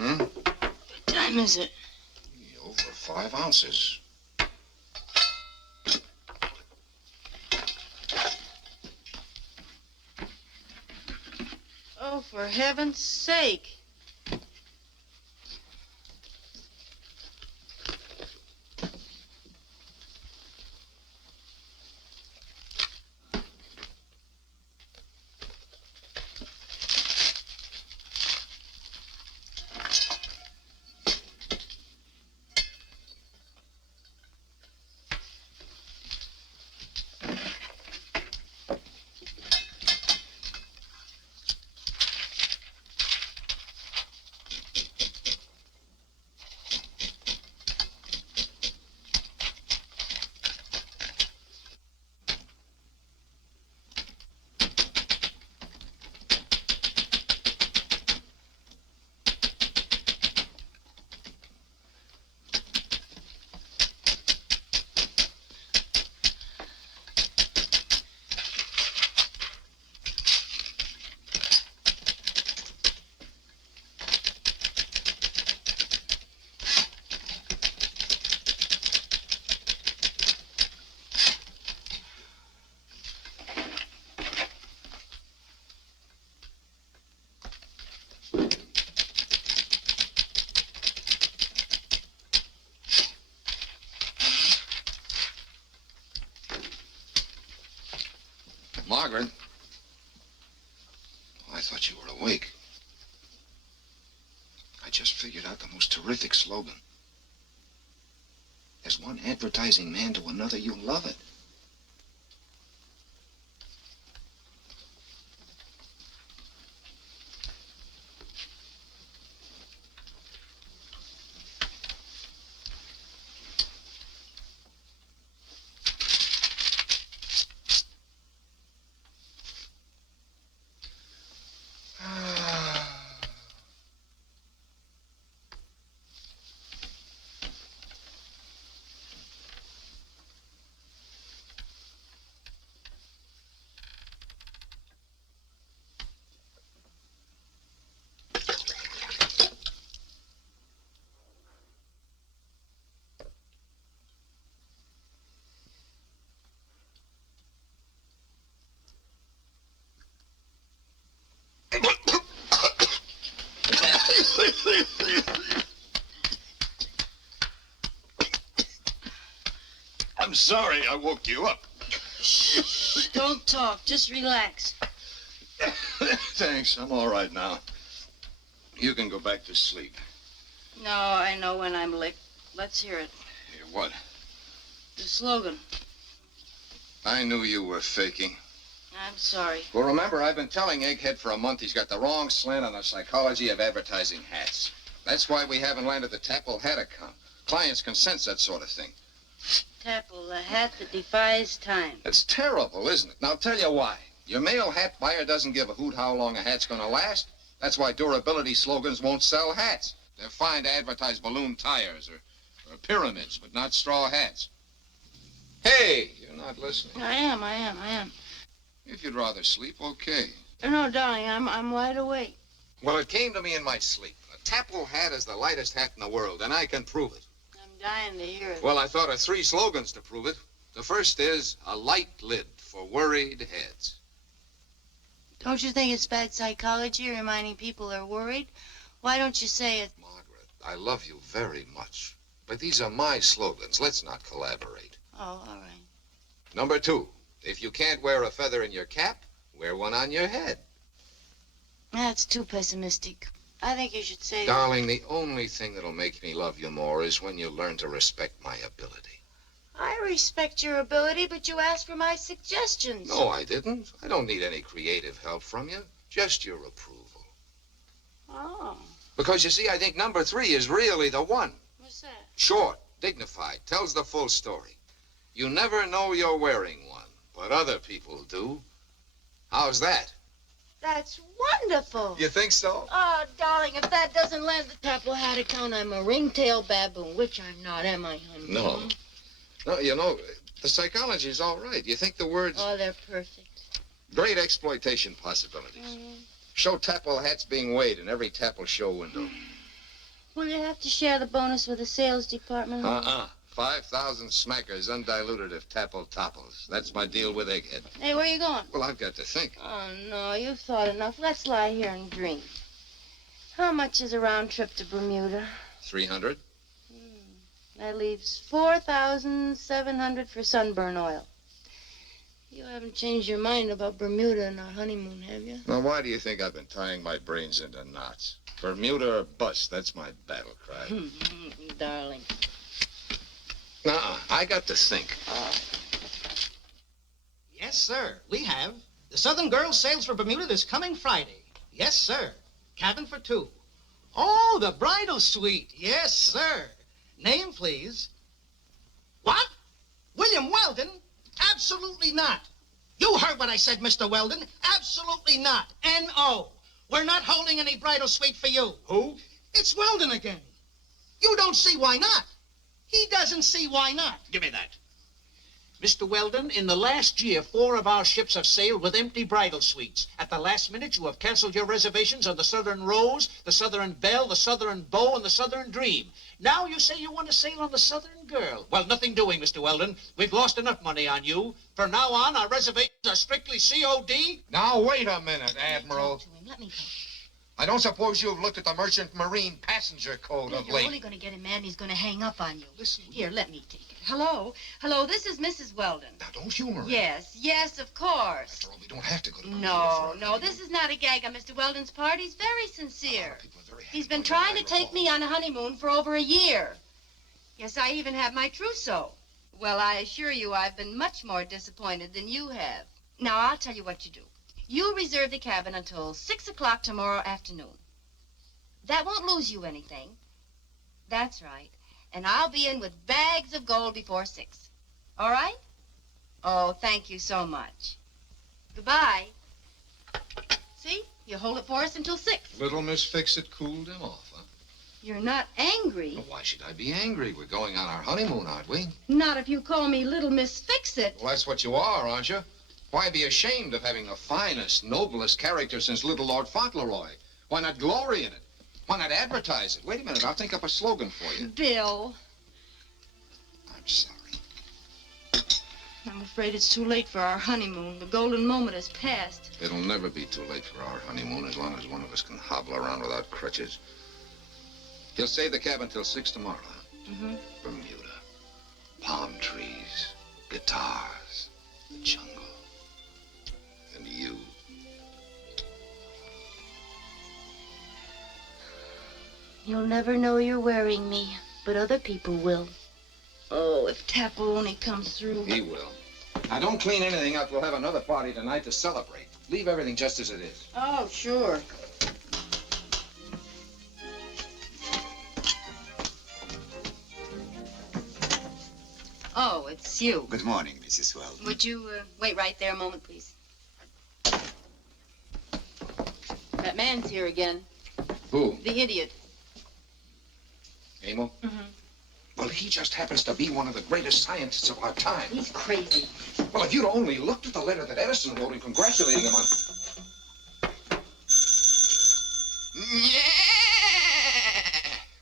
What time is it? Over 5 ounces. Oh, for heaven's sake. Margaret. Oh, I thought you were awake. I just figured out the most terrific slogan. As one advertising man to another, you'll love it. I'm sorry I woke you up. Shh, don't talk. Just relax. Thanks, I'm all right now. You can go back to sleep. No, I know when I'm licked. Let's hear it. Hear what? The slogan. I knew you were faking. I'm sorry. Well, remember, I've been telling Egghead for a month he's got the wrong slant on the psychology of advertising hats. That's why we haven't landed the Tapple hat account. Clients can sense that sort of thing. Tapple, the hat that defies time. It's terrible, isn't it? Now, I'll tell you why. Your male hat buyer doesn't give a hoot how long a hat's going to last. That's why durability slogans won't sell hats. They're fine to advertise balloon tires or pyramids, but not straw hats. Hey, you're not listening. I am. If you'd rather sleep, okay. No, darling, I'm wide awake. Well, it came to me in my sleep. A Tapple hat is the lightest hat in the world, and I can prove it. I'm dying to hear it. Well, I thought of 3 slogans to prove it. The first is a light lid for worried heads. Don't you think it's bad psychology reminding people they're worried? Why don't you say it? Margaret, I love you very much. But these are my slogans. Let's not collaborate. Oh, all right. Number 2, if you can't wear a feather in your cap, wear one on your head. That's too pessimistic. I think you should say... Darling, the only thing that'll make me love you more is when you learn to respect my ability. I respect your ability, but you asked for my suggestions. No, I didn't. I don't need any creative help from you. Just your approval. Oh. Because, you see, I think number 3 is really the one. What's that? Short, dignified, tells the full story. You never know you're wearing one, but other people do. How's that? That's wonderful. You think so? Oh, darling, if that doesn't land the Tapple hat account, I'm a ringtail baboon, which I'm not, am I, honey? No. No, you know, the psychology's all right. You think the words... Oh, they're perfect. Great exploitation possibilities. Show Tapple hats being weighed in every Tapple show window. Will you have to share the bonus with the sales department? 5,000 smackers, undiluted if Tapple topples. That's my deal with Egghead. Hey, where are you going? Well, I've got to think. Oh, no, you've thought enough. Let's lie here and drink. How much is a round trip to Bermuda? 300? That leaves 4,700 for sunburn oil. You haven't changed your mind about Bermuda and our honeymoon, have you? Now, why do you think I've been tying my brains into knots? Bermuda or bust, that's my battle cry. Darling. I got to think. Yes, sir, we have. The Southern Girl sails for Bermuda this coming Friday. Yes, sir. Cabin for 2. Oh, the bridal suite. Yes, sir. Name, please. What? William Weldon? Absolutely not. You heard what I said, Mr. Weldon. Absolutely not. N.O. We're not holding any bridal suite for you. Who? It's Weldon again. You don't see why not. He doesn't see why not. Give me that. Mr. Weldon, in the last year, 4 of our ships have sailed with empty bridal suites. At the last minute, you have canceled your reservations on the Southern Rose, the Southern Belle, the Southern Beau, and the Southern Dream. Now you say you want to sail on the Southern Girl. Well, nothing doing, Mr. Weldon. We've lost enough money on you. From now on, our reservations are strictly COD. Now, wait a minute, Admiral. Talk to him. Let me go. I don't suppose you've looked at the Merchant Marine Passenger Code of You're late. only going to get him mad and he's going to hang up on you. Listen. Here, let me take it. Hello? Hello, this is Mrs. Weldon. Now, don't humor me. Yes, of course. After all, we don't have to go to Bermuda No, for no, this is not a gag on Mr. Weldon's part. He's very sincere. People are very happy He's been going trying to Niagara take me Falls. on a honeymoon for over a year. Yes, I even have my trousseau. Well, I assure you I've been much more disappointed than you have. Now, I'll tell you what you do. You reserve the cabin until 6 o'clock tomorrow afternoon. That won't lose you anything. That's right. And I'll be in with bags of gold before 6. All right? Oh, thank you so much. Goodbye. See? You hold it for us until 6. Little Miss Fix-It cooled him off, huh? You're not angry. Well, why should I be angry? We're going on our honeymoon, aren't we? Not if you call me Little Miss Fix-It. Well, that's what you are, aren't you? Why be ashamed of having the finest, noblest character since Little Lord Fauntleroy? Why not glory in it? Why not advertise it? Wait a minute, I'll think up a slogan for you. Bill. I'm sorry. I'm afraid it's too late for our honeymoon. The golden moment has passed. It'll never be too late for our honeymoon as long as one of us can hobble around without crutches. He'll save the cabin till 6 tomorrow. Mm-hmm. Bermuda. Palm trees. Guitars. The jungle. And you. You'll never know you're wearing me, but other people will. Oh, if Tapple only comes through. He will. Now, don't clean anything up. We'll have another party tonight to celebrate. Leave everything just as it is. Oh, sure. Oh, it's you. Good morning, Mrs. Weldon. Would you wait right there a moment, please? That man's here again. Who? The idiot. Emil? Mm-hmm. Well, he just happens to be one of the greatest scientists of our time. He's crazy. Well, if you'd only looked at the letter that Edison wrote and congratulating him on...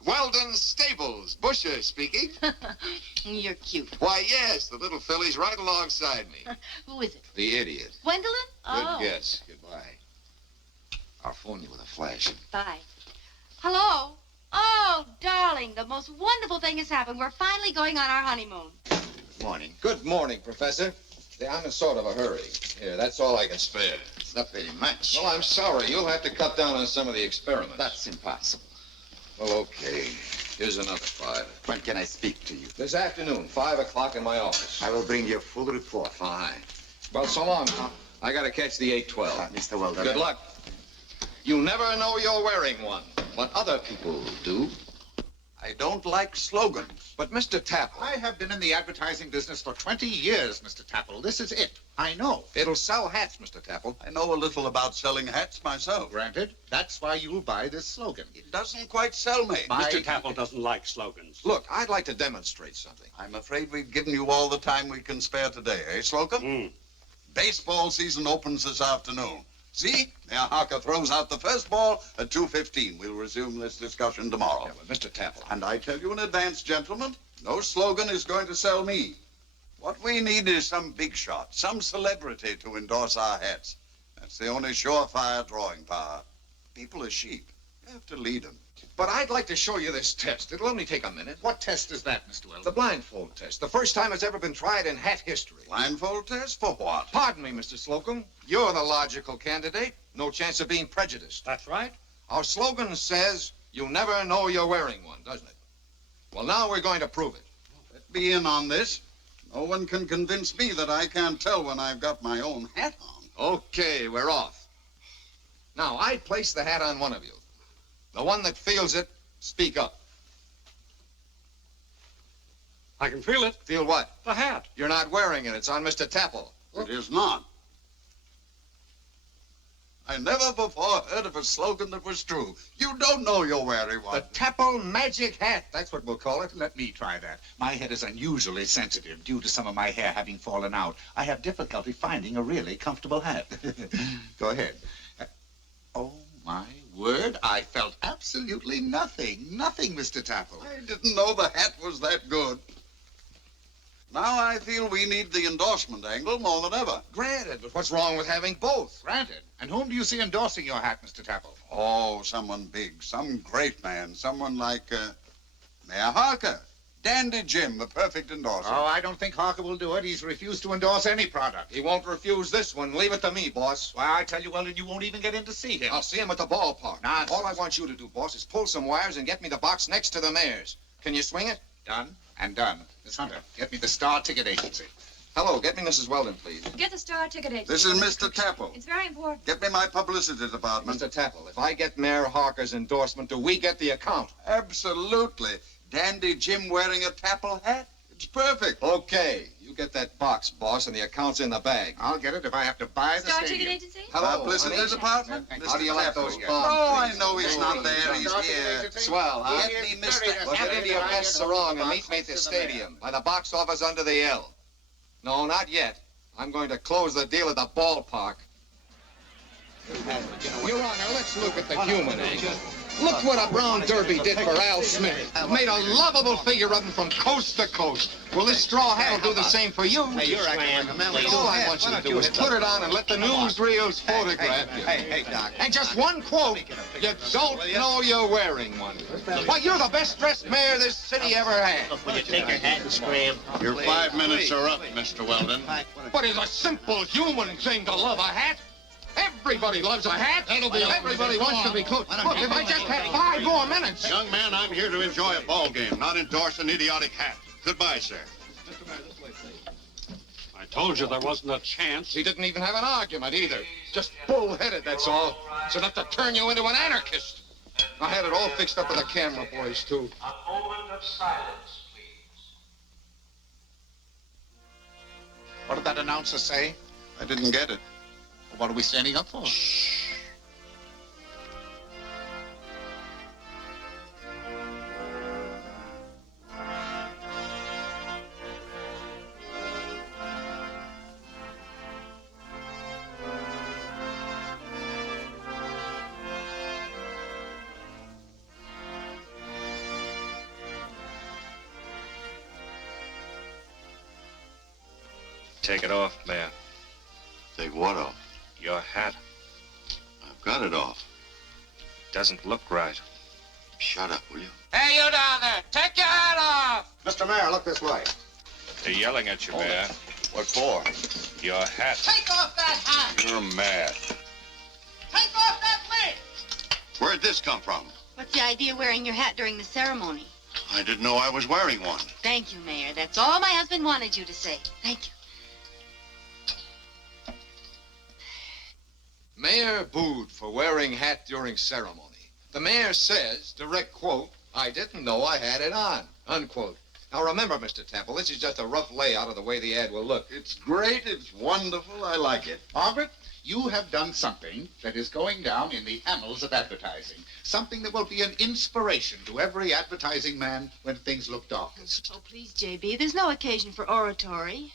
Weldon Stables, Busher speaking. You're cute. Why, yes, the little filly's right alongside me. Who is it? The idiot. Gwendolyn? Good Oh. guess. Goodbye. I'll phone you with a flash. Bye. Hello? Oh, darling, the most wonderful thing has happened. We're finally going on our honeymoon. Good morning. Good morning, Professor. Yeah, I'm in sort of a hurry. Here, that's all I can spare. It's not very much. Well, I'm sorry. You'll have to cut down on some of the experiments. That's impossible. Well, okay. Here's another 5. When can I speak to you? This afternoon, 5 o'clock in my office. I will bring you a full report. Fine. Well, so long, huh? I gotta catch the 812. Mr. Weldon. Good luck. You never know you're wearing one. What other people do. I don't like slogans. But Mr. Tapple, I have been in the advertising business for 20 years, Mr. Tapple. This is it. I know. it'll sell hats, Mr. Tapple. I know a little about selling hats myself. Granted. That's why you'll buy this slogan. It doesn't quite sell me. Mr. Tapple doesn't like slogans. Look, I'd like to demonstrate something. I'm afraid we've given you all the time we can spare today, eh, Slocum? Baseball season opens this afternoon. See? Mayor Harker throws out the first ball at 2:15. We'll resume this discussion tomorrow. Yeah, but Mr. Tapple. And I tell you in advance, gentlemen, no slogan is going to sell me. What we need is some big shot, some celebrity to endorse our hats. That's the only surefire drawing power. People are sheep. You have to lead them. But I'd like to show you this test. It'll only take a minute. What test is that, Mr. Weldon? The blindfold test. The first time it's ever been tried in hat history. Blindfold test for what? Pardon me, Mr. Slocum. You're the logical candidate. No chance of being prejudiced. That's right. Our slogan says, you never know you're wearing one, doesn't it? Well, now we're going to prove it. Let me in on this. No one can convince me that I can't tell when I've got my own hat on. Okay, we're off. Now, I place the hat on one of you. The one that feels it, speak up. I can feel it. Feel what? The hat. You're not wearing it. It's on Mr. Tapple. It is not. I never before heard of a slogan that was true. You don't know you're wearing one. The Tapple Magic Hat. That's what we'll call it. Let me try that. My head is unusually sensitive due to some of my hair having fallen out. I have difficulty finding a really comfortable hat. Go ahead. Oh, my word. I felt absolutely nothing. Nothing, Mr. Tapple. I didn't know the hat was that good. Now I feel we need the endorsement angle more than ever. Granted, but what's wrong with having both? Granted. And whom do you see endorsing your hat, Mr. Tapple? Oh, someone big, some great man, someone like Mayor Harker. Dandy Jim, the perfect endorser. Oh, I don't think Harker will do it. He's refused to endorse any product. He won't refuse this one. Leave it to me, boss. Why, I tell you, Weldon, you won't even get in to see him. I'll see him at the ballpark. Nonsense. All I want you to do, boss, is pull some wires and get me the box next to the mayor's. Can you swing it? Done and done. Miss Hunter, get me the Star Ticket Agency. Hello, get me Mrs. Weldon, please. Get the Star Ticket Agency. This is Mr. Tapple. It's very important. Get me my publicity department. Mr. Tapple, if I get Mayor Harker's endorsement, do we get the account? Absolutely. Dandy Jim wearing a Tapple hat? It's perfect. Okay, you get that box, boss, and the account's in the bag. I'll get it if I have to buy the Star stadium. Ticket Agency? Hello, Publicity honey. department? How do you like those bombs? Oh, I please? know he's not there. He's here. Swell, huh? Get me Mr. Well, get into your best sarong and meet me at the stadium, by the box office under the L. No, not yet. I'm going to close the deal at the ballpark. Your Honor, let's look at the human angle. Look what a Brown Derby did for Al Smith. Made a lovable figure of him from coast to coast. Well, this straw hat will do the same for you. Hey, you're acting like a melon. All I want you to do is put it on and let the newsreels photograph you. Hey, Doc. And just one quote, you don't know you're wearing one. Why, you're the best dressed mayor this city ever had. Will you take your hat and scram? Your 5 minutes are up, Mr. Weldon. But it's a simple human thing to love a hat. Everybody loves a hat. Everybody wants to be close. Look, if I just had 5 more minutes. Young man, I'm here to enjoy a ball game, not endorse an idiotic hat. Goodbye, sir. I told you there wasn't a chance. He didn't even have an argument either. Just bull-headed, that's all. It's enough to turn you into an anarchist. I had it all fixed up with the camera boys, too. A moment of silence, please. What did that announcer say? I didn't get it. What are we standing up for? Take it off, Mayor. Take what off? Your hat I've got it off. doesn't look right. Shut up, will you? Hey, you down there! Take your hat off! Mr. Mayor, look this way. They're yelling at you, Mayor. What for? Your hat. Take off that hat! You're mad. Take off that lid! Where'd this come from? What's the idea of wearing your hat during the ceremony? I didn't know I was wearing one. Thank you, Mayor. That's all my husband wanted you to say. Thank you. Mayor booed for wearing hat during ceremony. The mayor says, direct quote, I didn't know I had it on, unquote. Now remember, Mr. Temple, this is just a rough layout of the way the ad will look. It's great. It's wonderful. I like it. Margaret, you have done something that is going down in the annals of advertising. Something that will be an inspiration to every advertising man when things look darkest. Oh, please, J.B., there's no occasion for oratory.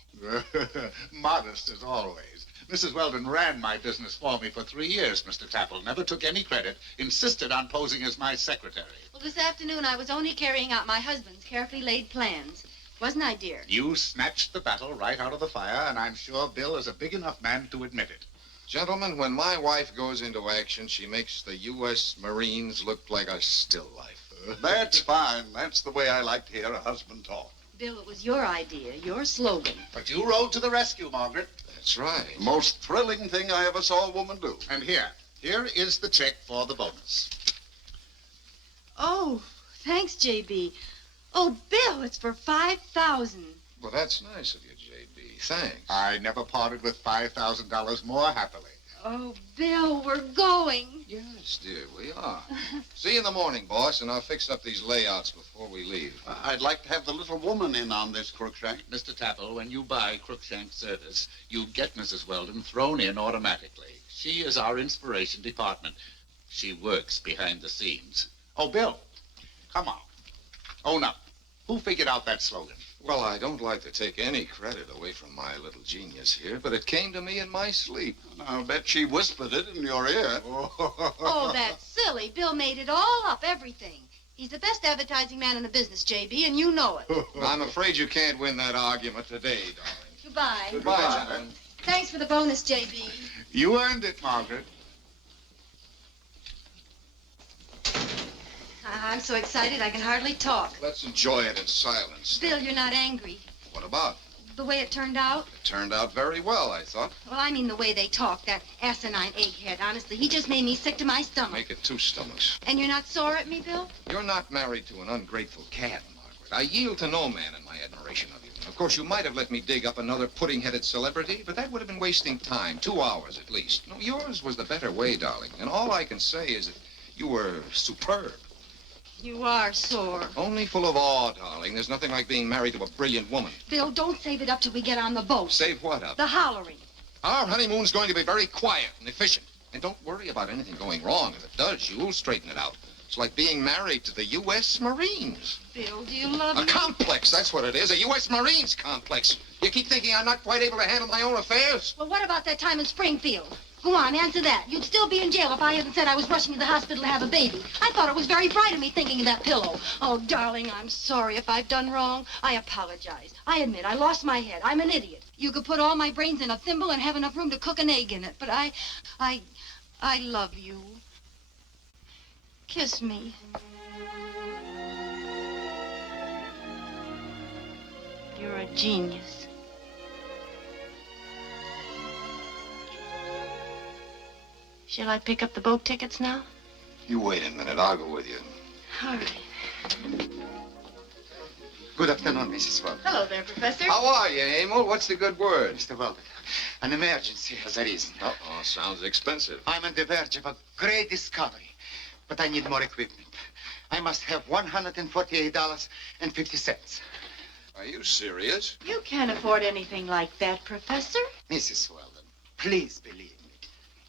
Modest as always. Mrs. Weldon ran my business for me for 3 years, Mr. Tapple. Never took any credit. Insisted on posing as my secretary. Well, this afternoon I was only carrying out my husband's carefully laid plans. Wasn't I, dear? You snatched the battle right out of the fire, and I'm sure Bill is a big enough man to admit it. Gentlemen, when my wife goes into action, she makes the U.S. Marines look like a still life. That's fine. That's the way I like to hear a husband talk. Bill, it was your idea, your slogan. But you rode to the rescue, Margaret. That's right. Most thrilling thing I ever saw a woman do. And here is the check for the bonus. Oh, thanks, J.B. Oh, Bill, it's for $5,000. Well, that's nice of you, J.B. Thanks. I never parted with $5,000 more happily. Oh, Bill, we're going. Yes, dear, we are. See you in the morning, boss, and I'll fix up these layouts before we leave. I'd like to have the little woman in on this, Crookshank. Mr. Tapple, when you buy Crookshank's service, you get Mrs. Weldon thrown in automatically. She is our inspiration department. She works behind the scenes. Oh, Bill, come on. Own up. Who figured out that slogan? Well, I don't like to take any credit away from my little genius here, but it came to me in my sleep. I'll bet she whispered it in your ear. Oh, that's silly. Bill made it all up, everything. He's the best advertising man in the business, J.B., and you know it. I'm afraid you can't win that argument today, darling. Goodbye. Goodbye, gentlemen. Thanks for the bonus, J.B. You earned it, Margaret. I'm so excited I can hardly talk. Let's enjoy it in silence. Bill, you're not angry. What about? The way it turned out? It turned out very well, I thought. Well, I mean the way they talk, that asinine egghead. Honestly, he just made me sick to my stomach. Make it 2 stomachs. And you're not sore at me, Bill? You're not married to an ungrateful cat, Margaret. I yield to no man in my admiration of you. Of course, you might have let me dig up another pudding-headed celebrity, but that would have been wasting time, 2 hours at least. No, yours was the better way, darling. And all I can say is that you were superb. You are sore. Only full of awe, darling. There's nothing like being married to a brilliant woman. Bill, don't save it up till we get on the boat. Save what up? The hollering. Our honeymoon's going to be very quiet and efficient. And don't worry about anything going wrong. If it does, you'll straighten it out. It's like being married to the U.S. Marines. Bill, do you love A me? complex, that's what it is. A U.S. Marines complex. You keep thinking I'm not quite able to handle my own affairs? Well, what about that time in Springfield? Go on, answer that. You'd still be in jail if I hadn't said I was rushing to the hospital to have a baby. I thought it was very bright of me thinking of that pillow. Oh, darling, I'm sorry if I've done wrong. I apologize. I admit I lost my head. I'm an idiot. You could put all my brains in a thimble and have enough room to cook an egg in it. But I love you. Kiss me. You're a genius. Shall I pick up the boat tickets now? You wait a minute. I'll go with you. All right. Good afternoon, Mrs. Weldon. Hello there, Professor. How are you, Emil? What's the good word? Mr. Weldon, an emergency has arisen. Uh-oh, sounds expensive. I'm on the verge of a great discovery, but I need more equipment. I must have $148.50. Are you serious? You can't afford anything like that, Professor. Mrs. Weldon, please believe me.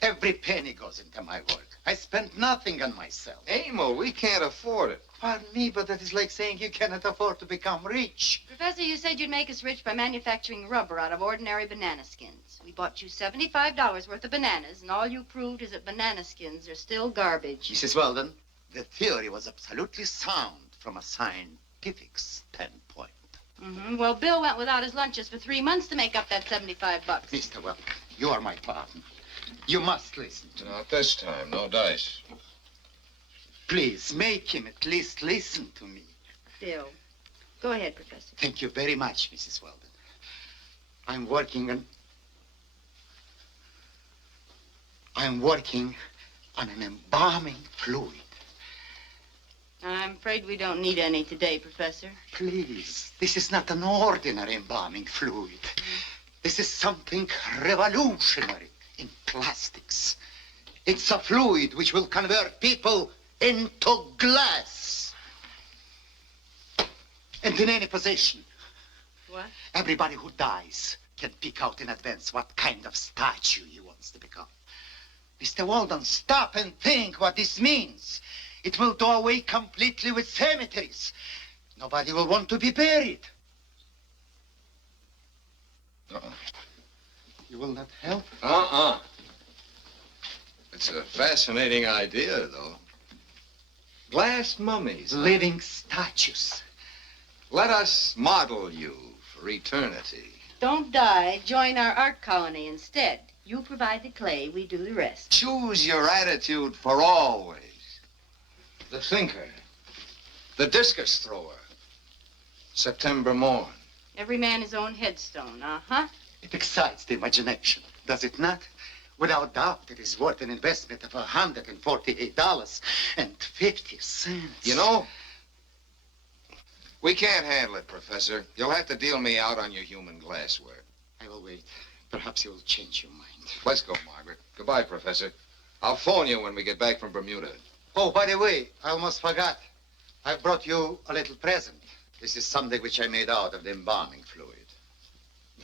Every penny goes into my work. I spend nothing on myself. Emil, we can't afford it. Pardon me, but that is like saying you cannot afford to become rich. Professor, you said you'd make us rich by manufacturing rubber out of ordinary banana skins. We bought you $75 worth of bananas, and all you proved is that banana skins are still garbage. Mrs. Weldon, the theory was absolutely sound from a scientific standpoint. Well, Bill went without his lunches for 3 months to make up that $75. Mr. Weldon, you are my partner. You must listen to me. Not this time. No dice. Please, make him at least listen to me. Bill. Go ahead, Professor. Thank you very much, Mrs. Weldon. I'm working on an embalming fluid. I'm afraid we don't need any today, Professor. Please, this is not an ordinary embalming fluid. This is something revolutionary in plastics. It's a fluid which will convert people into glass. And in any position. What? Everybody who dies can pick out in advance what kind of statue he wants to become. Mr. Weldon, stop and think what this means. It will do away completely with cemeteries. Nobody will want to be buried. You will not help? It's a fascinating idea, though. Glass mummies. Living statues. Let us model you for eternity. Don't die. Join our art colony instead. You provide the clay, we do the rest. Choose your attitude for always. The thinker. The discus thrower. September morn. Every man his own headstone, uh-huh. It excites the imagination, does it not? Without doubt, it is worth an investment of $148.50. You know, we can't handle it, Professor. You'll have to deal me out on your human glassware. I will wait. Perhaps you will change your mind. Let's go, Margaret. Goodbye, Professor. I'll phone you when we get back from Bermuda. Oh, by the way, I almost forgot. I brought you a little present. This is something which I made out of the embalming fluid.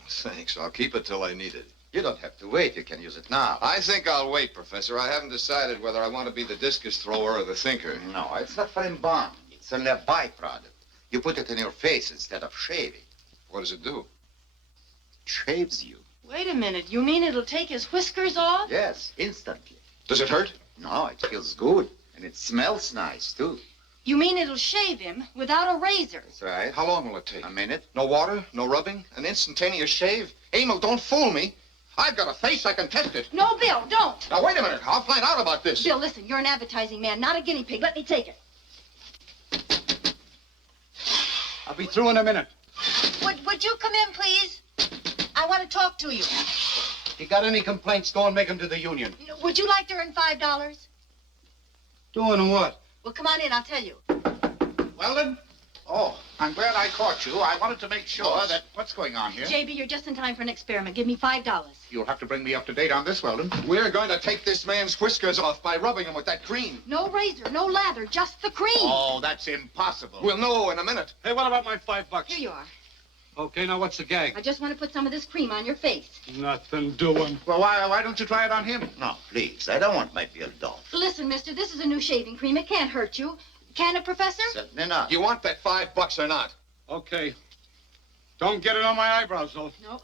Thanks. I'll keep it till I need it. You don't have to wait. You can use it now. I think I'll wait, Professor. I haven't decided whether I want to be the discus thrower or the thinker. No, it's not for embalming. It's only a byproduct. You put it in your face instead of shaving. What does it do? It shaves you. Wait a minute. You mean it'll take his whiskers off? Yes, instantly. Does it hurt? No, it feels good. And it smells nice, too. You mean it'll shave him without a razor? That's right. How long will it take? A minute. No water? No rubbing? An instantaneous shave? Emil, don't fool me. I've got a face. I can test it. No, Bill, don't. Now, wait a minute. I'll find out about this. Bill, listen, you're an advertising man, not a guinea pig. Let me take it. I'll be through in a minute. Would you come in, please? I want to talk to you. If you got any complaints, go and make them to the union. Would you like to earn $5? Doing what? Well, come on in, I'll tell you. Weldon? Oh, I'm glad I caught you. I wanted to make sure that... What's going on here? JB, you're just in time for an experiment. Give me $5. You'll have to bring me up to date on this, Weldon. We're going to take this man's whiskers off by rubbing him with that cream. No razor, no lather, just the cream. Oh, that's impossible. We'll know in a minute. Hey, what about my $5? Here you are. Okay, now what's the gag? I just want to put some of this cream on your face. Nothing doing. Well, why don't you try it on him? No, please. I don't want my beard off. Listen, mister, this is a new shaving cream. It can't hurt you. Can it, Professor? Certainly not. You want that $5 or not? Okay. Don't get it on my eyebrows, though. No.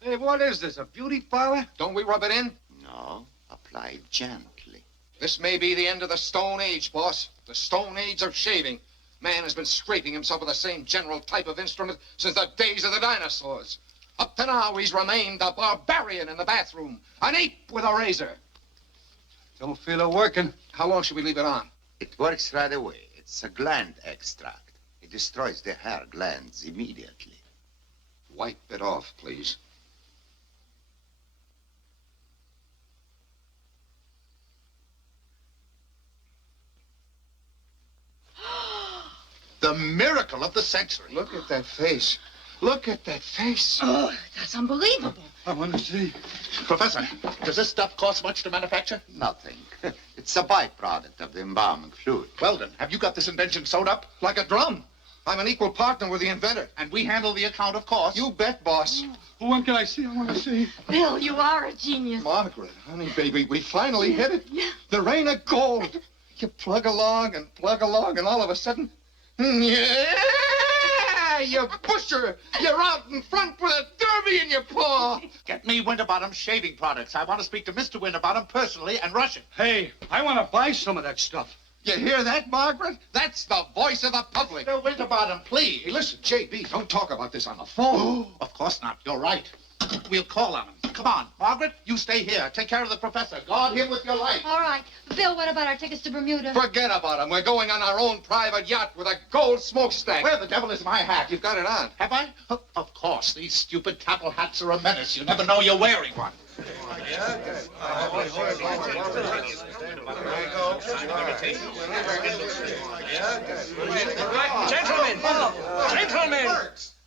Hey, what is this, a beauty parlor? Don't we rub it in? No, apply gently. This may be the end of the Stone Age, boss. The Stone Age of shaving. Man has been scraping himself with the same general type of instrument since the days of the dinosaurs. Up to now, he's remained a barbarian in the bathroom, an ape with a razor. Don't feel it working. How long should we leave it on? It works right away. It's a gland extract. It destroys the hair glands immediately. Wipe it off, please. The miracle of the century. Look at that face. Look at that face. Oh, that's unbelievable. I want to see. Professor, does this stuff cost much to manufacture? Nothing. It's a byproduct of the embalming fluid. Weldon, have you got this invention sewed up? Like a drum. I'm an equal partner with the inventor. And we handle the account of cost? You bet, boss. When can I see? I want to see. Bill, you are a genius. Margaret, honey, baby, we finally hit it. The rain of gold. You plug along, and all of a sudden, yeah, you busher. You're out in front with a derby in your paw. Get me Winterbottom shaving products. I want to speak to Mr. Winterbottom personally and rush it. Hey, I want to buy some of that stuff. You hear that, Margaret? That's the voice of the public. Mr. Winterbottom, please. Hey, listen, J.B., don't talk about this on the phone. Of course not. You're right. We'll call on him. Come on, Margaret, you stay here. Take care of the professor. Guard him with your life. All right. Bill, what about our tickets to Bermuda? Forget about him. We're going on our own private yacht with a gold smokestack. Where the devil is my hat? You've got it on. Have I? Of course. These stupid tapple hats are a menace. You never know you're wearing one. Gentlemen,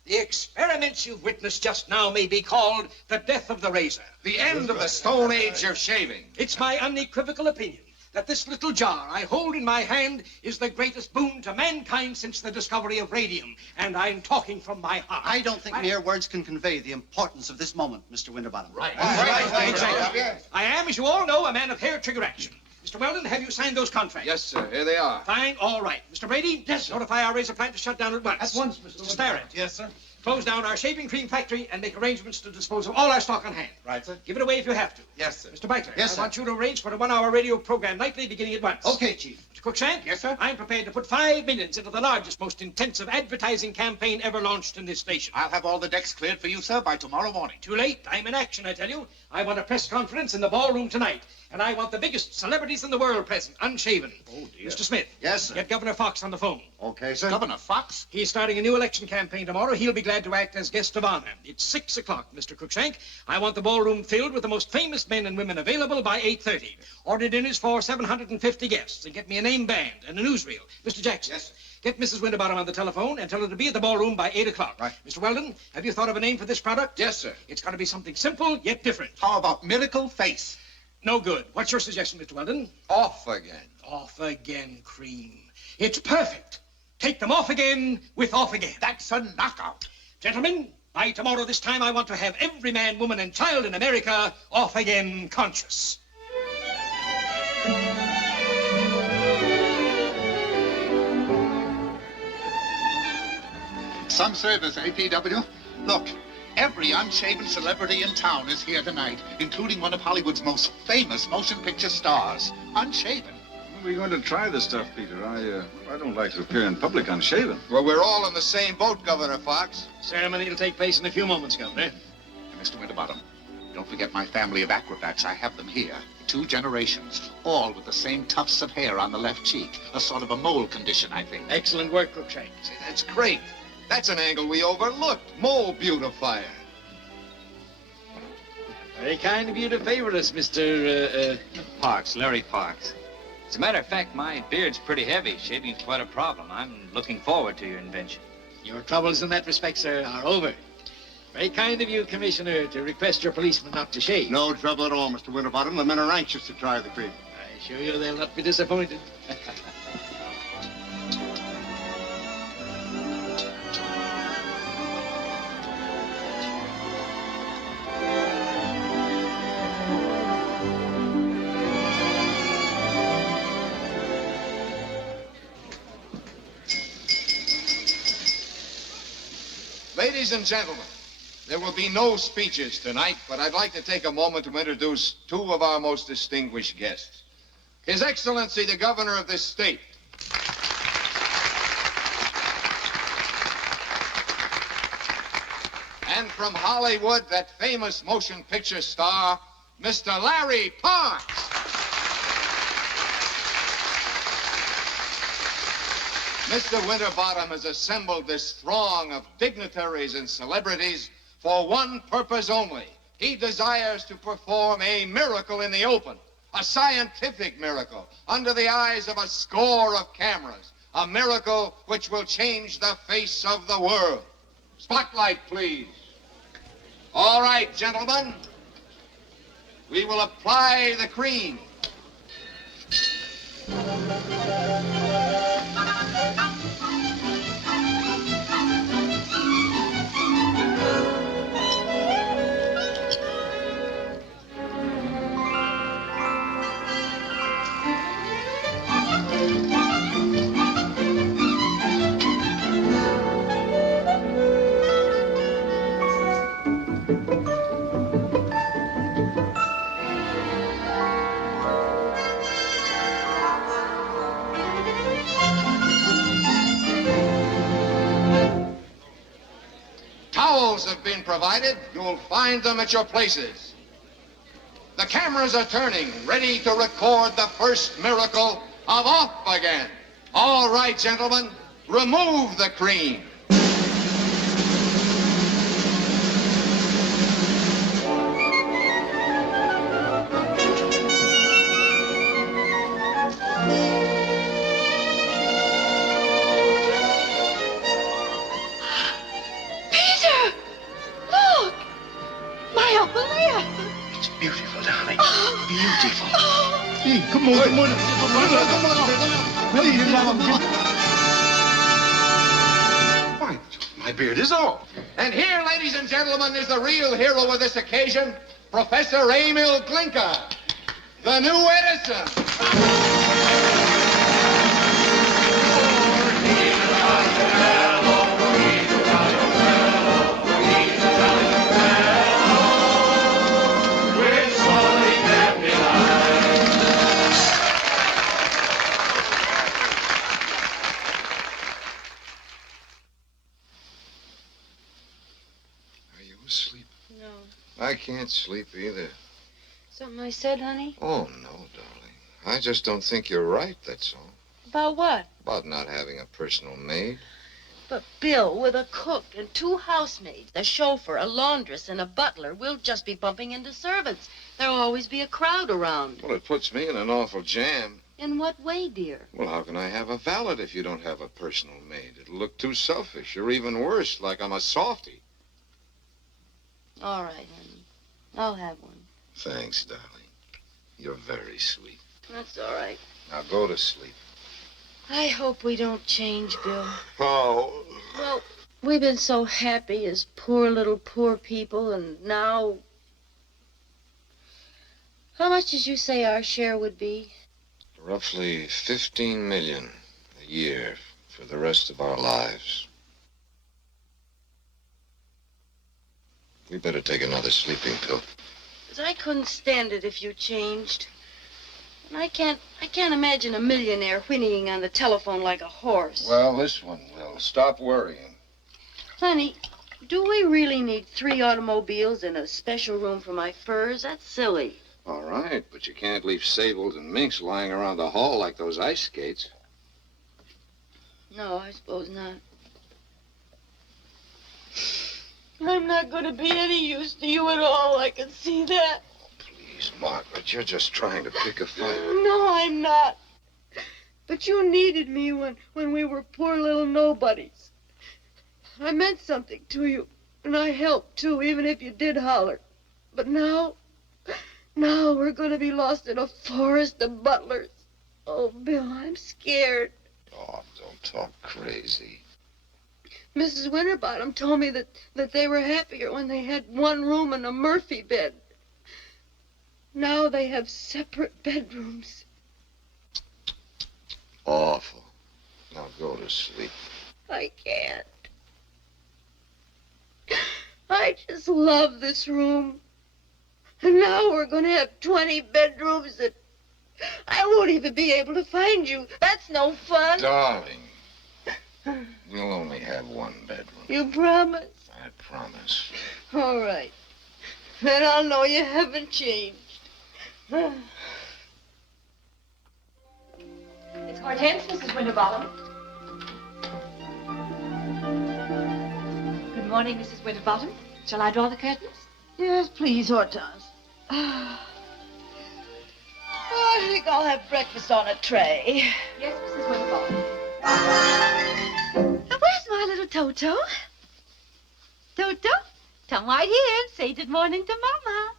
the experiments you've witnessed just now may be called the death of the razor. The end of the Stone Age of shaving. It's my unequivocal opinion that this little jar I hold in my hand is the greatest boon to mankind since the discovery of radium, and I'm talking from my heart. I don't think mere words can convey the importance of this moment, Mr. Winterbottom. Right. Exactly. I am, as you all know, a man of hair-trigger action. Mr. Weldon, have you signed those contracts? Yes, sir. Here they are. Fine. All right. Mr. Brady? Yes, sir. Notify our razor plant to shut down at once. At once, Mr. Starrett? Yes, sir. close down our shaving cream factory and make arrangements to dispose of all our stock on hand. Right, sir? Give it away if you have to. Yes, sir. Mr. Beitler, Yes, I sir. want you to arrange for a 1-hour radio program nightly beginning at once. Okay, Chief. Mr. Cruikshank? Yes, sir? I'm prepared to put $5 million into the largest, most intensive advertising campaign ever launched in this station. I'll have all the decks cleared for you, sir, by tomorrow morning. Too late. I'm in action, I tell you. I want a press conference in the ballroom tonight. And I want the biggest celebrities in the world present, unshaven. Oh, dear. Mr. Smith. Yes, sir. Get Governor Fox on the phone. Okay, sir. Governor Fox? He's starting a new election campaign tomorrow. He'll be glad to act as guest of honor. It's 6 o'clock, Mr. Cruikshank. I want the ballroom filled with the most famous men and women available by 8:30. Order dinners for 750 guests. And get me a name band and a newsreel. Mr. Jackson. Yes, sir. Get Mrs. Winterbottom on the telephone and tell her to be at the ballroom by 8 o'clock. Right. Mr. Weldon, have you thought of a name for this product? Yes, sir. It's got to be something simple yet different. How about Miracle Face? No good. What's your suggestion, Mr. Weldon? Off again. Off again cream. It's perfect. Take them off again with off again. That's a knockout. Gentlemen, by tomorrow this time I want to have every man, woman, and child in America off again conscious. Some service, APW. Look, every unshaven celebrity in town is here tonight, including one of Hollywood's most famous motion picture stars. Unshaven. We're going to try this stuff, Peter. I don't like to appear in public unshaven. Well, we're all in the same boat, Governor Fox. Ceremony will take place in a few moments, Governor. And Mr. Winterbottom, don't forget my family of acrobats. I have them here. 2 generations, all with the same tufts of hair on the left cheek. A sort of a mole condition, I think. Excellent work, Cruikshank. See, that's great. That's an angle we overlooked. Mole beautifier. Very kind of you to favor us, Mr. Parks, Larry Parks. As a matter of fact, my beard's pretty heavy. Shaving's quite a problem. I'm looking forward to your invention. Your troubles in that respect, sir, are over. Very kind of you, Commissioner, to request your policeman not to shave. No trouble at all, Mr. Winterbottom. The men are anxious to try the cream. I assure you they'll not be disappointed. Ladies and gentlemen, there will be no speeches tonight, but I'd like to take a moment to introduce 2 of our most distinguished guests. His Excellency, the Governor of this state. And from Hollywood, that famous motion picture star, Mr. Larry Parks. Mr. Winterbottom has assembled this throng of dignitaries and celebrities for one purpose only. He desires to perform a miracle in the open, a scientific miracle, under the eyes of a score of cameras, a miracle which will change the face of the world. Spotlight, please. All right, gentlemen. We will apply the cream. Towels have been provided. You'll find them at your places. The cameras are turning, ready to record the first miracle of Off Again. All right, gentlemen, remove the cream. Peter! Look! My Uncle Leah! It's beautiful, darling. Oh. Beautiful. Oh. Hey, come on, come on. Why, my beard is off. And here, ladies and gentlemen, is the real hero of this occasion, Professor Emil Glinka, the new Edison. I can't sleep either. Something I said, honey? Oh, no, darling. I just don't think you're right, that's all. About what? About not having a personal maid. But, Bill, with a cook and 2 housemaids, a chauffeur, a laundress, and a butler, we'll just be bumping into servants. There'll always be a crowd around. Well, it puts me in an awful jam. In what way, dear? Well, how can I have a valet if you don't have a personal maid? It'll look too selfish, or even worse, like I'm a softy. All right, honey. I'll have one. Thanks, darling. You're very sweet. That's all right. Now go to sleep. I hope we don't change, Bill. Oh. Well, we've been so happy as poor people, and now... How much did you say our share would be? Roughly 15 million a year for the rest of our lives. We better take another sleeping pill. 'Cause I couldn't stand it if you changed. And I can't imagine a millionaire whinnying on the telephone like a horse. Well, this one will. Stop worrying. Honey, do we really need 3 automobiles and a special room for my furs? That's silly. All right, but you can't leave sables and minks lying around the hall like those ice skates. No, I suppose not. I'm not going to be any use to you at all. I can see that. Please, Margaret, you're just trying to pick a fight. No, I'm not. But you needed me when we were poor little nobodies. I meant something to you, and I helped, too, even if you did holler. But now we're going to be lost in a forest of butlers. Oh, Bill, I'm scared. Oh, don't talk crazy. Mrs. Winterbottom told me that they were happier when they had 1 room and a Murphy bed. Now they have separate bedrooms. Awful. Now go to sleep. I can't. I just love this room. And now we're going to have 20 bedrooms and I won't even be able to find you. That's no fun. Darling, we'll only have 1 bedroom. You promise? I promise. All right. Then I'll know you haven't changed. It's Hortense, Mrs. Winterbottom. Good morning, Mrs. Winterbottom. Shall I draw the curtains? Yes, please, Hortense. I think I'll have breakfast on a tray. Yes, Mrs. Winterbottom. Where's my little Toto? Toto, come right here and say good morning to Mama.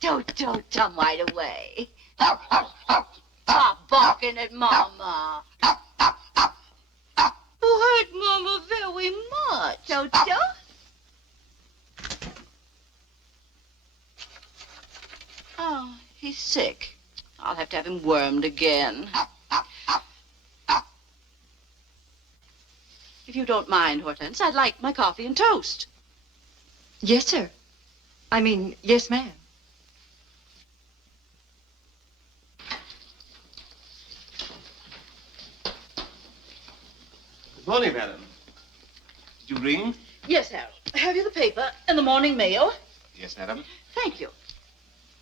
Toto, come right away. Stop barking at Mama. You hurt Mama very much. Toto? Oh, he's sick. I'll have to have him wormed again. If you don't mind, Hortense, I'd like my coffee and toast. Yes, sir. Yes, ma'am. Good morning, madam. Did you ring? Yes, Harold. Have you the paper and the morning mail? Yes, madam. Thank you.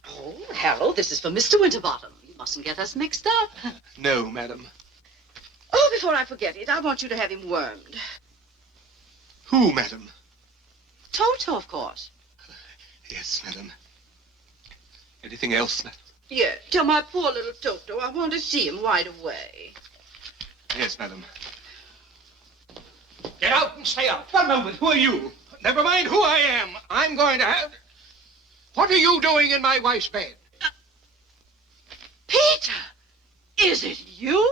Oh, Harold, this is for Mr. Winterbottom. You mustn't get us mixed up. No, madam. Oh, before I forget it, I want you to have him wormed. Who, madam? Toto, of course. Yes, madam. Anything else, madam? Yeah, tell my poor little Toto I want to see him right away. Yes, madam. Get out and stay out. 1 moment. Who are you? Never mind who I am. I'm going to have... What are you doing in my wife's bed? Peter! Is it you?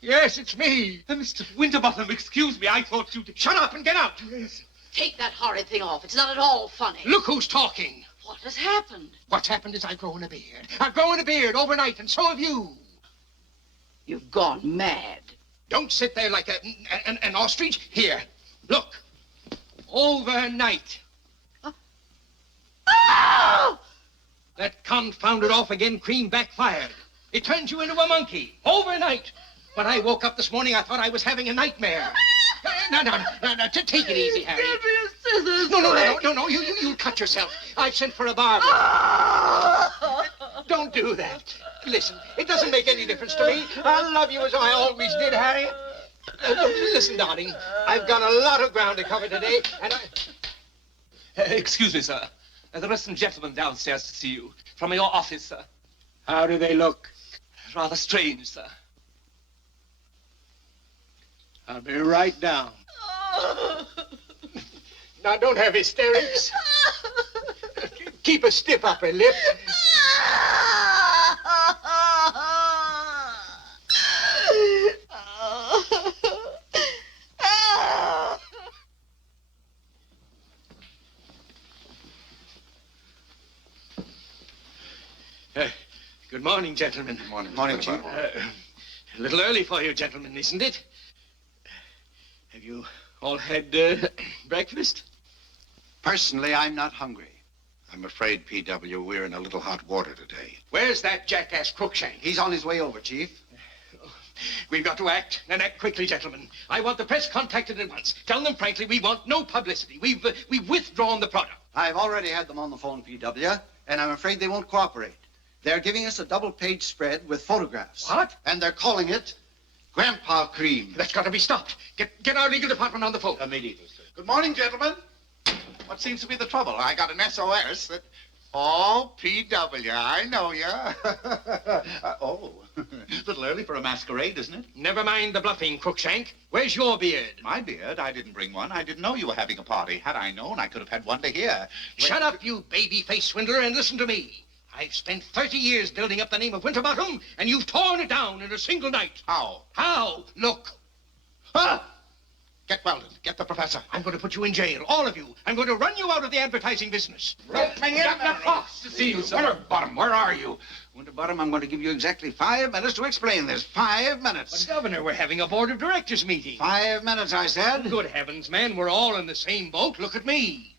Yes, it's me. Mr. Winterbottom, excuse me. I thought you'd... Shut up and get out. Yes. Take that horrid thing off. It's not at all funny. Look who's talking. What has happened? What's happened is I've grown a beard. I've grown a beard overnight, and so have you. You've gone mad. Don't sit there like an ostrich. Here, look. Overnight. Oh! That confounded off-again cream backfired. It turns you into a monkey. Overnight. When I woke up this morning, I thought I was having a nightmare. No, take it easy, Harry. Get me a scissors. No, you'll cut yourself. I've sent for a barber. Don't do that. Listen, it doesn't make any difference to me. I love you as I always did, Harry. Listen, darling, I've got a lot of ground to cover today, and I... Excuse me, sir. There are some gentlemen downstairs to see you. From your office, sir. How do they look? Rather strange, sir. I'll be right down. Now, don't have hysterics. Keep a stiff upper lip. Good morning, gentlemen. Good morning. Morning, Chief. A little early for you, gentlemen, isn't it? Have you all had breakfast? Personally, I'm not hungry. I'm afraid, P.W., we're in a little hot water today. Where's that jackass Crookshank? He's on his way over, Chief. We've got to act, and act quickly, gentlemen. I want the press contacted at once. Tell them frankly we want no publicity. We've withdrawn the product. I've already had them on the phone, P.W., and I'm afraid they won't cooperate. They're giving us a double-page spread with photographs. What? And they're calling it Grandpa Cream. That's got to be stopped. Get our legal department on the phone. Immediately, sir. Good morning, gentlemen. What seems to be the trouble? I got an SOS that... Oh, P.W., I know ya. Oh, little early for a masquerade, isn't it? Never mind the bluffing, Crookshank. Where's your beard? My beard? I didn't bring one. I didn't know you were having a party. Had I known, I could have had one to hear. Shut up, you baby-faced swindler, and listen to me. I've spent 30 years building up the name of Winterbottom, and you've torn it down in a single night. How? How? Look. Ah! Get Weldon. Get the professor. I'm going to put you in jail, all of you. I'm going to run you out of the advertising business. Fox to see you, sir. Winterbottom, where are you? Winterbottom, I'm going to give you exactly 5 minutes to explain this. 5 minutes. But, Governor, we're having a board of directors meeting. 5 minutes, I said. Good heavens, man, we're all in the same boat. Look at me.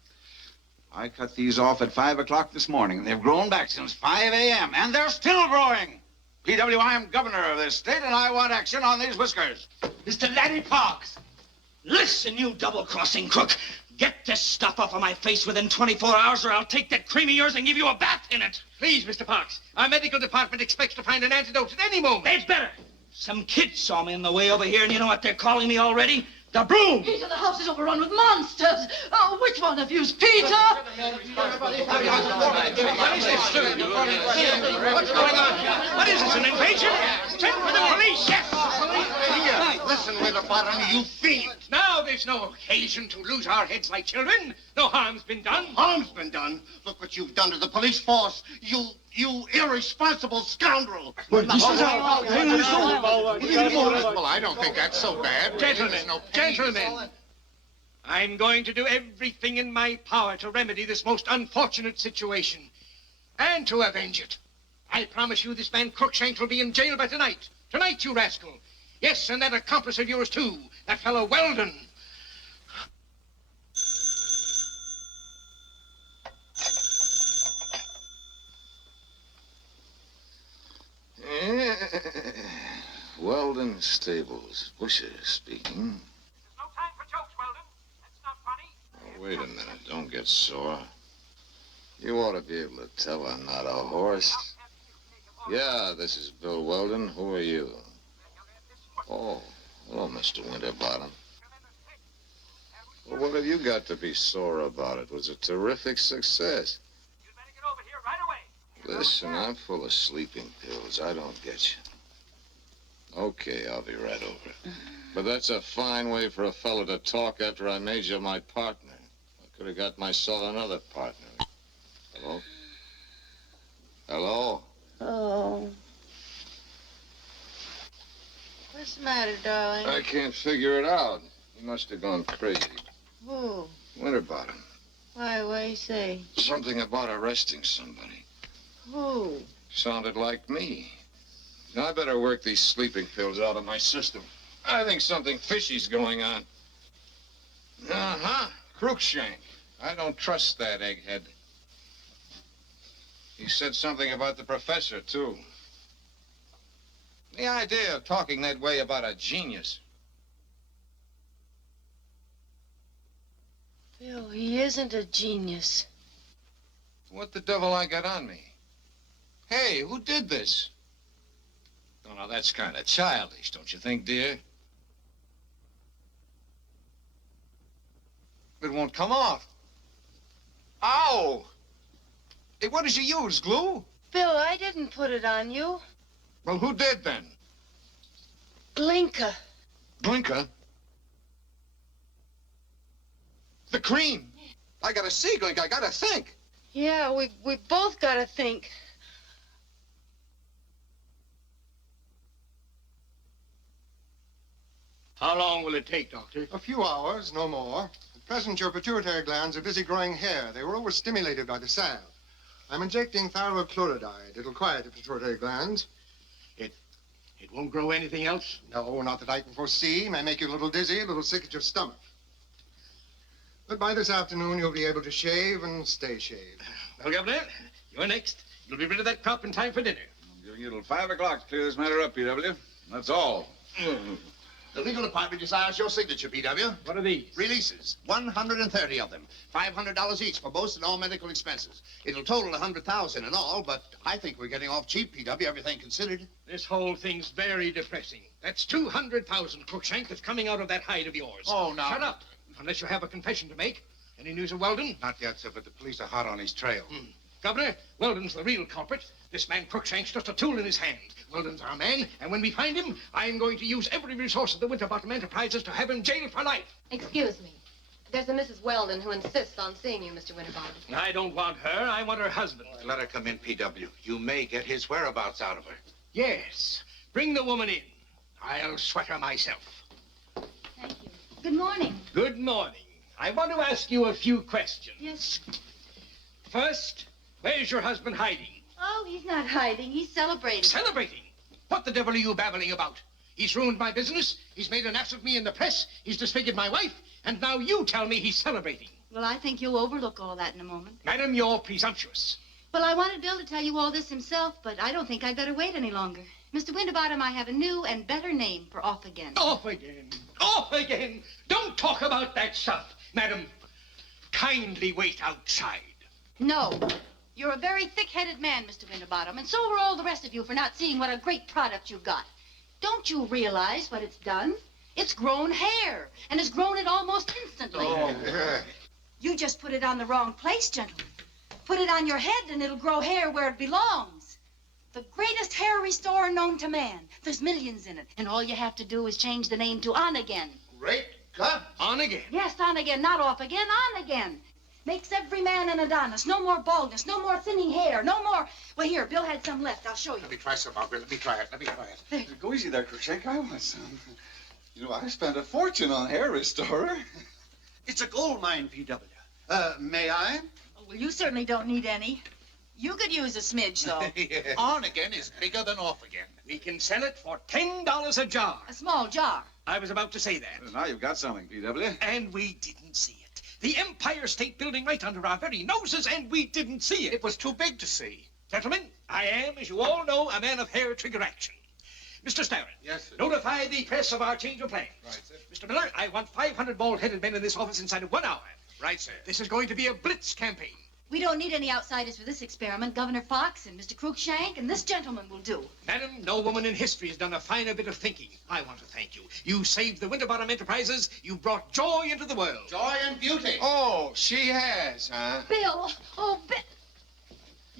I cut these off at 5 o'clock this morning, and they've grown back since 5 a.m., and they're still growing. P.W., I am governor of this state, and I want action on these whiskers. Mr. Laddie Parks, listen, you double-crossing crook. Get this stuff off of my face within 24 hours, or I'll take that cream of yours and give you a bath in it. Please, Mr. Parks, our medical department expects to find an antidote at any moment. They'd better. Some kids saw me on the way over here, and you know what they're calling me already? The broom! Peter, the house is overrun with monsters. Oh, which one of you's Peter? What is this, sir? What's going on? What is this, an invasion? Send for the police, yes! Here, listen, Winterbottom, you fiend. Now there's no occasion to lose our heads like children. No harm's been done. Harm's been done? Look what you've done to the police force. You irresponsible scoundrel. Well, I don't think that's so bad. Gentlemen, I'm going to do everything in my power to remedy this most unfortunate situation and to avenge it. I promise you this man Crookshank will be in jail by tonight. Tonight, you rascal. Yes, and that accomplice of yours, too. That fellow Weldon. Weldon Stables. Busher speaking. No time for jokes, Weldon. That's not funny. Oh, wait a minute. Don't get sore. You ought to be able to tell I'm not a horse. Yeah, this is Bill Weldon. Who are you? Oh, hello, Mr. Winterbottom. Well, what have you got to be sore about? It was a terrific success. You'd better get over here right away. Listen, I'm full of sleeping pills. I don't get you. Okay, I'll be right over. But that's a fine way for a fellow to talk after I made you my partner. I could have got myself another partner. Hello? Hello? Oh. What's the matter, darling? I can't figure it out. He must have gone crazy. Who? Winterbottom. Why, what do you say? Something about arresting somebody. Who? Sounded like me. Now, I better work these sleeping pills out of my system. I think something fishy's going on. Uh-huh. Crookshank. I don't trust that egghead. He said something about the professor, too. The idea of talking that way about a genius. Bill, he isn't a genius. What the devil I got on me? Hey, who did this? Oh, now that's kind of childish, don't you think, dear? It won't come off. Ow! Hey, what did you use, glue? Bill, I didn't put it on you. Well, who did then? Glinka. Glinka? The cream. I gotta see, Glinka. I gotta think. Yeah, we both got to think. How long will it take, Doctor? A few hours, no more. At present, your pituitary glands are busy growing hair. They were overstimulated by the salve. I'm injecting thyrochloride. It'll quiet the pituitary glands. It won't grow anything else? No, not that I can foresee. May make you a little dizzy, a little sick at your stomach. But by this afternoon, you'll be able to shave and stay shaved. Well, Governor, you're next. You'll be rid of that crop in time for dinner. I'm giving you till 5 o'clock to clear this matter up, P.W. That's all. The legal department desires your signature, P.W. What are these? Releases. 130 of them. $500 each for most and all medical expenses. It'll total $100,000 in all, but I think we're getting off cheap, P.W., everything considered. This whole thing's very depressing. That's 200,000, Crookshank, that's coming out of that hide of yours. Oh, now. Shut up, unless you have a confession to make. Any news of Weldon? Not yet, sir, but the police are hot on his trail. Governor, Weldon's the real culprit. This man Crookshank's just a tool in his hand. Weldon's our man, and when we find him, I'm going to use every resource of the Winterbottom Enterprises to have him jailed for life. Excuse me. There's a Mrs. Weldon who insists on seeing you, Mr. Winterbottom. I don't want her. I want her husband. Let her come in, P.W. You may get his whereabouts out of her. Yes. Bring the woman in. I'll sweat her myself. Thank you. Good morning. Good morning. I want to ask you a few questions. Yes. First, where's your husband hiding? Oh, he's not hiding. He's celebrating. Celebrating? What the devil are you babbling about? He's ruined my business. He's made an ass of me in the press. He's disfigured my wife. And now you tell me he's celebrating. Well, I think you'll overlook all that in a moment. Madam, you're presumptuous. Well, I wanted Bill to tell you all this himself, but I don't think I'd better wait any longer. Mr. Winterbottom, I have a new and better name for off again. Off again. Off again. Don't talk about that stuff. Madam, kindly wait outside. No. You're a very thick-headed man, Mr. Winterbottom, and so are all the rest of you for not seeing what a great product you've got. Don't you realize what it's done? It's grown hair, and it's grown it almost instantly. Oh. You just put it on the wrong place, gentlemen. Put it on your head, and it'll grow hair where it belongs. The greatest hair restorer known to man. There's millions in it, and all you have to do is change the name to On Again. Great God. On again? Yes, On Again, not off again, On Again. Makes every man an Adonis. No more baldness, no more thinning hair, no more... Well, here, Bill had some left. I'll show you. Let me try some, Margaret. Let me try it. Go easy there, Crookshank. I want some. You know, I spent a fortune on hair restorer. It's a gold mine, P.W. May I? Oh, well, you certainly don't need any. You could use a smidge, though. On again is bigger than off again. We can sell it for $10 a jar. A small jar. I was about to say that. Well, now you've got something, P.W. And we didn't see it. The Empire State Building right under our very noses, and we didn't see it. It was too big to see. Gentlemen, I am, as you all know, a man of hair trigger action. Mr. Starrett. Yes, sir. Notify the press of our change of plans. Right, sir. Mr. Miller, I want 500 bald-headed men in this office inside of 1 hour. Right, sir. This is going to be a blitz campaign. We don't need any outsiders for this experiment. Governor Fox and Mr. Crookshank and this gentleman will do. Madam, no woman in history has done a finer bit of thinking. I want to thank you. You saved the Winterbottom Enterprises. You brought joy into the world. Joy and beauty. Oh, she has, huh? Bill! Oh, Bill!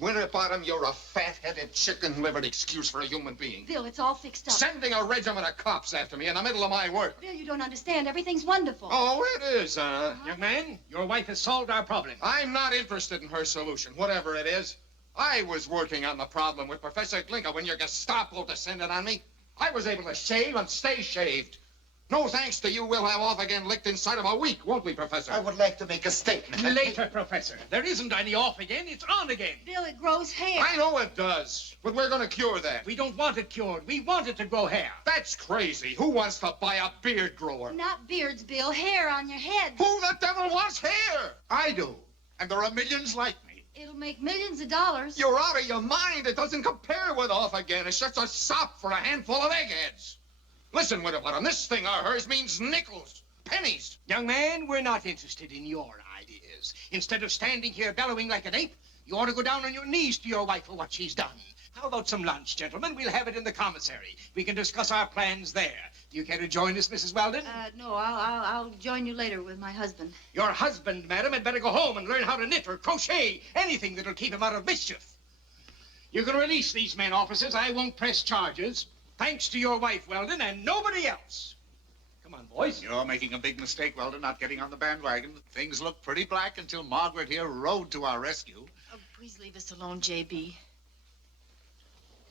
Winterbottom, you're a fat-headed, chicken-livered excuse for a human being. Bill, it's all fixed up. Sending a regiment of cops after me in the middle of my work. Bill, you don't understand. Everything's wonderful. Oh, it is, huh? Young man, your wife has solved our problem. I'm not interested in her solution, whatever it is. I was working on the problem with Professor Glinka when your Gestapo descended on me. I was able to shave and stay shaved. No thanks to you, we'll have off again licked inside of a week, won't we, Professor? I would like to make a statement. Later, Professor. There isn't any off again. It's on again. Bill, it grows hair. I know it does, but we're going to cure that. We don't want it cured. We want it to grow hair. That's crazy. Who wants to buy a beard grower? Not beards, Bill. Hair on your head. Who the devil wants hair? I do. And there are millions like me. It'll make millions of dollars. You're out of your mind. It doesn't compare with off again. It's just a sop for a handful of eggheads. Listen, Winterbottom, this thing of hers means nickels, pennies. Young man, we're not interested in your offices. Instead of standing here bellowing like an ape, you ought to go down on your knees to your wife for what she's done. How about some lunch, gentlemen? We'll have it in the commissary. We can discuss our plans there. Do you care to join us, Mrs. Weldon? No, I'll join you later with my husband. Your husband, madam, had better go home and learn how to knit or crochet, anything that'll keep him out of mischief. You can release these men, officers. I won't press charges. Thanks to your wife, Weldon, and nobody else. Come on, boys. You're making a big mistake, Weldon, not getting on the bandwagon. Things looked pretty black until Margaret here rode to our rescue. Oh, please leave us alone, J.B.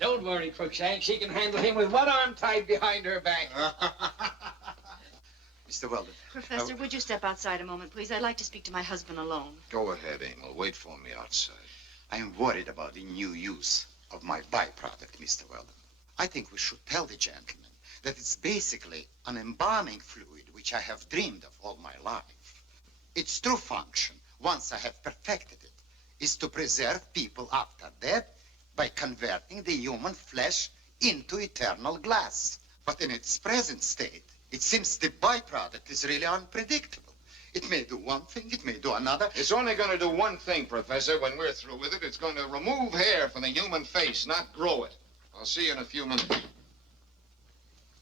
Don't worry, Crookshank. She can handle him with one arm tied behind her back. Mr. Weldon. Professor, would you step outside a moment, please? I'd like to speak to my husband alone. Go ahead, Emil. Wait for me outside. I am worried about the new use of my byproduct, Mr. Weldon. I think we should tell the gentleman that it's basically an embalming fluid which I have dreamed of all my life. Its true function, once I have perfected it, is to preserve people after death by converting the human flesh into eternal glass. But in its present state, it seems the byproduct is really unpredictable. It may do one thing, it may do another. It's only going to do one thing, Professor. When we're through with it, it's going to remove hair from the human face, not grow it. I'll see you in a few minutes.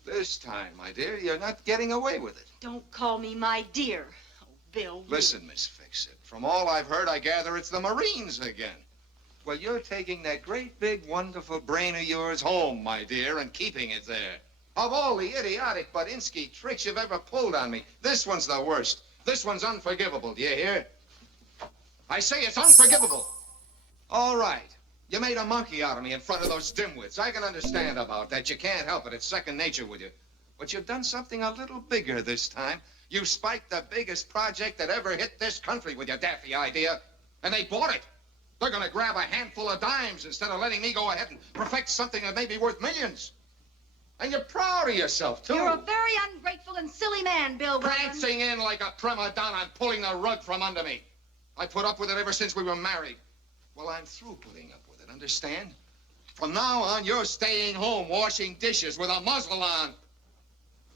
This time, my dear, you're not getting away with it. Don't call me my dear. Oh, Bill. Listen, Miss Fix-It. From all I've heard, I gather it's the Marines again. Well, you're taking that great, big, wonderful brain of yours home, my dear, and keeping it there. Of all the idiotic Badinsky tricks you've ever pulled on me, this one's the worst. This one's unforgivable, do you hear? I say it's unforgivable. All right. You made a monkey out of me in front of those dimwits. I can understand about that. You can't help it. It's second nature with you. But you've done something a little bigger this time. You spiked the biggest project that ever hit this country with your daffy idea, and they bought it. They're going to grab a handful of dimes instead of letting me go ahead and perfect something that may be worth millions. And you're proud of yourself, too. You're a very ungrateful and silly man, Bill Weldon. Prancing in like a prima donna and pulling the rug from under me. I put up with it ever since we were married. Well, I'm through putting up with it, understand? From now on, you're staying home washing dishes with a muzzle on.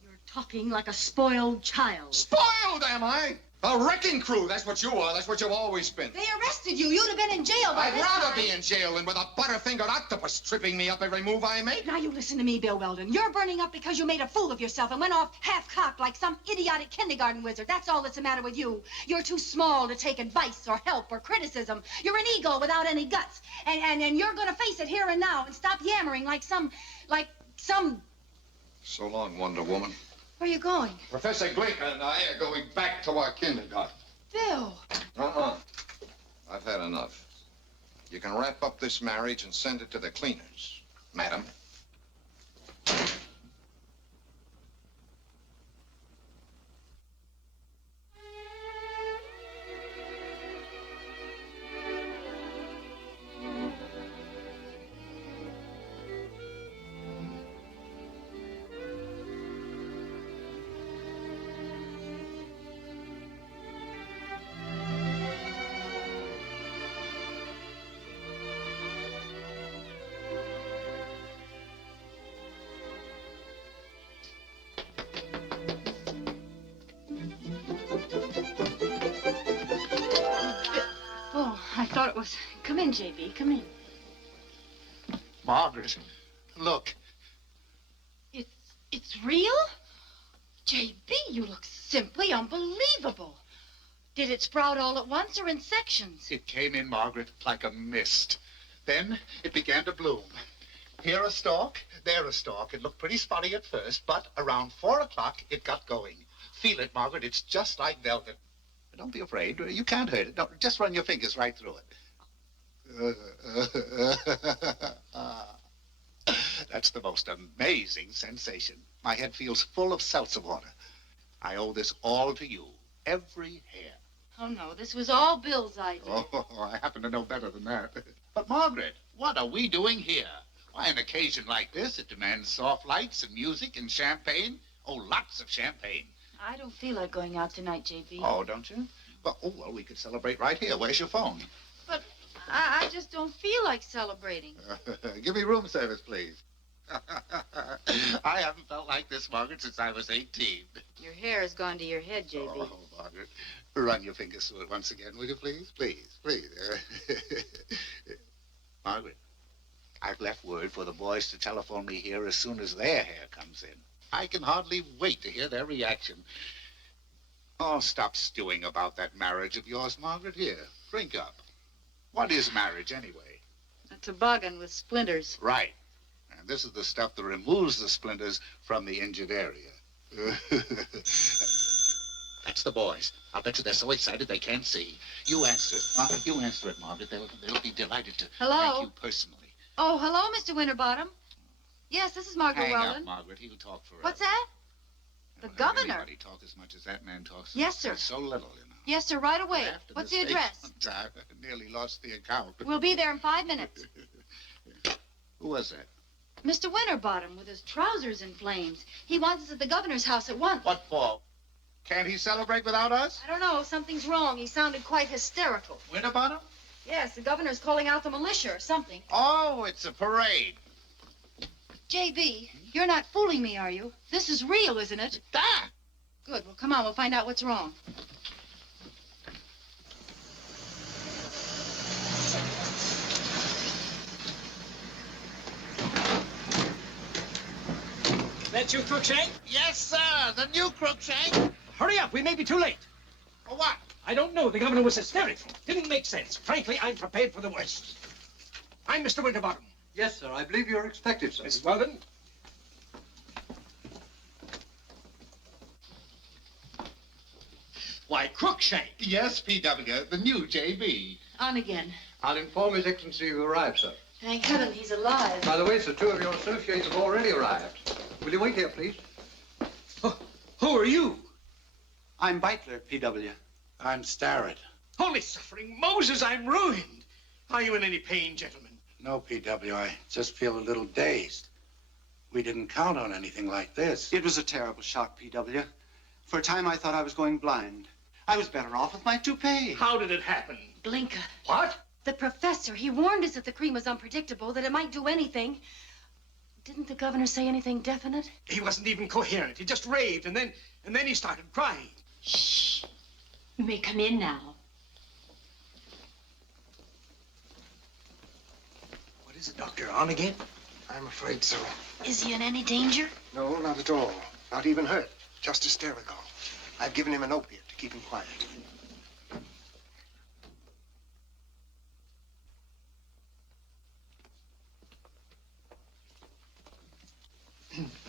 You're talking like a spoiled child. Spoiled, am I? A wrecking crew, that's what you are. That's what you've always been. They arrested you. You'd have been in jail by I'd this rather time. be in jail than with a butterfingered octopus tripping me up every move I make. Now you listen to me, Bill Weldon. You're burning up because you made a fool of yourself and went off half-cocked like some idiotic kindergarten wizard. That's all that's the matter with you. You're too small to take advice or help or criticism. You're an ego without any guts. And you're gonna face it here and now and stop yammering like some... So long, Wonder Woman. Where are you going? Professor Glinka and I are going back to our kindergarten. Bill. I've had enough. You can wrap up this marriage and send it to the cleaners, madam. Come in, J.B. Come in. Margaret, look. It's real? J.B., you look simply unbelievable. Did it sprout all at once or in sections? It came in, Margaret, like a mist. Then it began to bloom. Here a stalk, there a stalk. It looked pretty spotty at first, but around 4 o'clock, it got going. Feel it, Margaret. It's just like velvet. Don't be afraid. You can't hurt it. No, just run your fingers right through it. That's the most amazing sensation. My head feels full of seltzer water. I owe this all to you. Every hair. Oh, no, this was all Bill's idea. Oh, I happen to know better than that. But, Margaret, what are we doing here? Why, an occasion like this, it demands soft lights and music and champagne. Oh, lots of champagne. I don't feel like going out tonight, J.B. Oh, don't you? Well, we could celebrate right here. Where's your phone? But I just don't feel like celebrating. Give me room service, please. I haven't felt like this, Margaret, since I was 18. Your hair has gone to your head, J.B. Oh, Margaret, run your fingers through it once again, will you, please? Please, please. Margaret, I've left word for the boys to telephone me here as soon as their hair comes in. I can hardly wait to hear their reaction. Oh, stop stewing about that marriage of yours, Margaret. Here, drink up. What is marriage, anyway? A toboggan with splinters. Right. And this is the stuff that removes the splinters from the injured area. That's the boys. I'll bet you they're so excited they can't see. You answer it. You answer it, Margaret. They'll be delighted to Hello? thank you personally. Oh, hello, Mr. Winterbottom. Yes, this is Margaret Hang Weldon. up, Margaret. He'll talk forever. What's that? The governor. Anybody talk as much as that man talks. Yes, sir. So little, you know. Yes, sir, right away. After What's the mistakes address? sometimes, I nearly lost the account. We'll be there in 5 minutes. Who was that? Mr. Winterbottom with his trousers in flames. He wants us at the governor's house at once. What for? Can't he celebrate without us? I don't know. Something's wrong. He sounded quite hysterical. Winterbottom? Yes, the governor's calling out the militia or something. Oh, it's a parade. J.B., you're not fooling me, are you? This is real, isn't it? Ah! Good. Well, come on. We'll find out what's wrong. That you, Crookshank? Yes, sir. The new Crookshank. Hurry up. We may be too late. For what? I don't know. The governor was hysterical. Didn't make sense. Frankly, I'm prepared for the worst. I'm Mr. Winterbottom. Yes, sir. I believe you're expected, sir. Mrs. Weldon? Why, Crookshank. Yes, P.W., the new J.B. On again. I'll inform His Excellency you've arrived, sir. Thank heaven he's alive. By the way, sir, 2 of your associates have already arrived. Will you wait here, please? Who are you? I'm Beitler, P.W. I'm Starrett. Holy suffering Moses, I'm ruined. Are you in any pain, gentlemen? No, P.W., I just feel a little dazed. We didn't count on anything like this. It was a terrible shock, P.W. For a time, I thought I was going blind. I was better off with my toupee. How did it happen? Blinker. What? The professor, he warned us that the cream was unpredictable, that it might do anything. Didn't the governor say anything definite? He wasn't even coherent. He just raved, and then he started crying. Shh. You may come in now. What is it, Doctor? On again? I'm afraid so. Is he in any danger? No, not at all. Not even hurt. Just hysterical. I've given him an opiate to keep him quiet.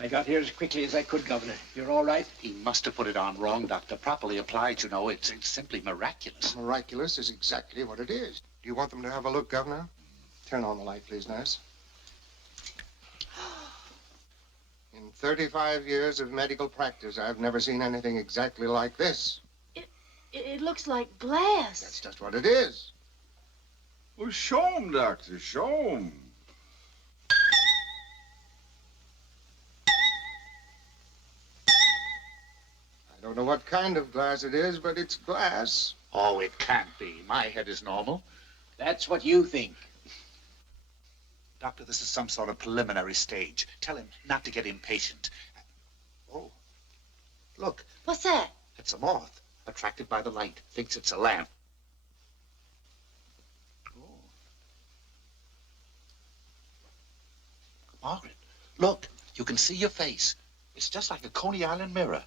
I got here as quickly as I could, Governor. You're all right? He must have put it on wrong, Doctor. Properly applied, you know, it's simply miraculous. Miraculous is exactly what it is. Do you want them to have a look, Governor? Turn on the light, please, nurse. In 35 years of medical practice, I've never seen anything exactly like this. It looks like glass. That's just what it is. Well, show 'em, Doctor, show 'em. I don't know what kind of glass it is, but it's glass. Oh, it can't be. My head is normal. That's what you think. Doctor, this is some sort of preliminary stage. Tell him not to get impatient. Oh, look, What's that? it's a moth. Attracted by the light. Thinks it's a lamp. Oh. Margaret, look. You can see your face. It's just like a Coney Island mirror.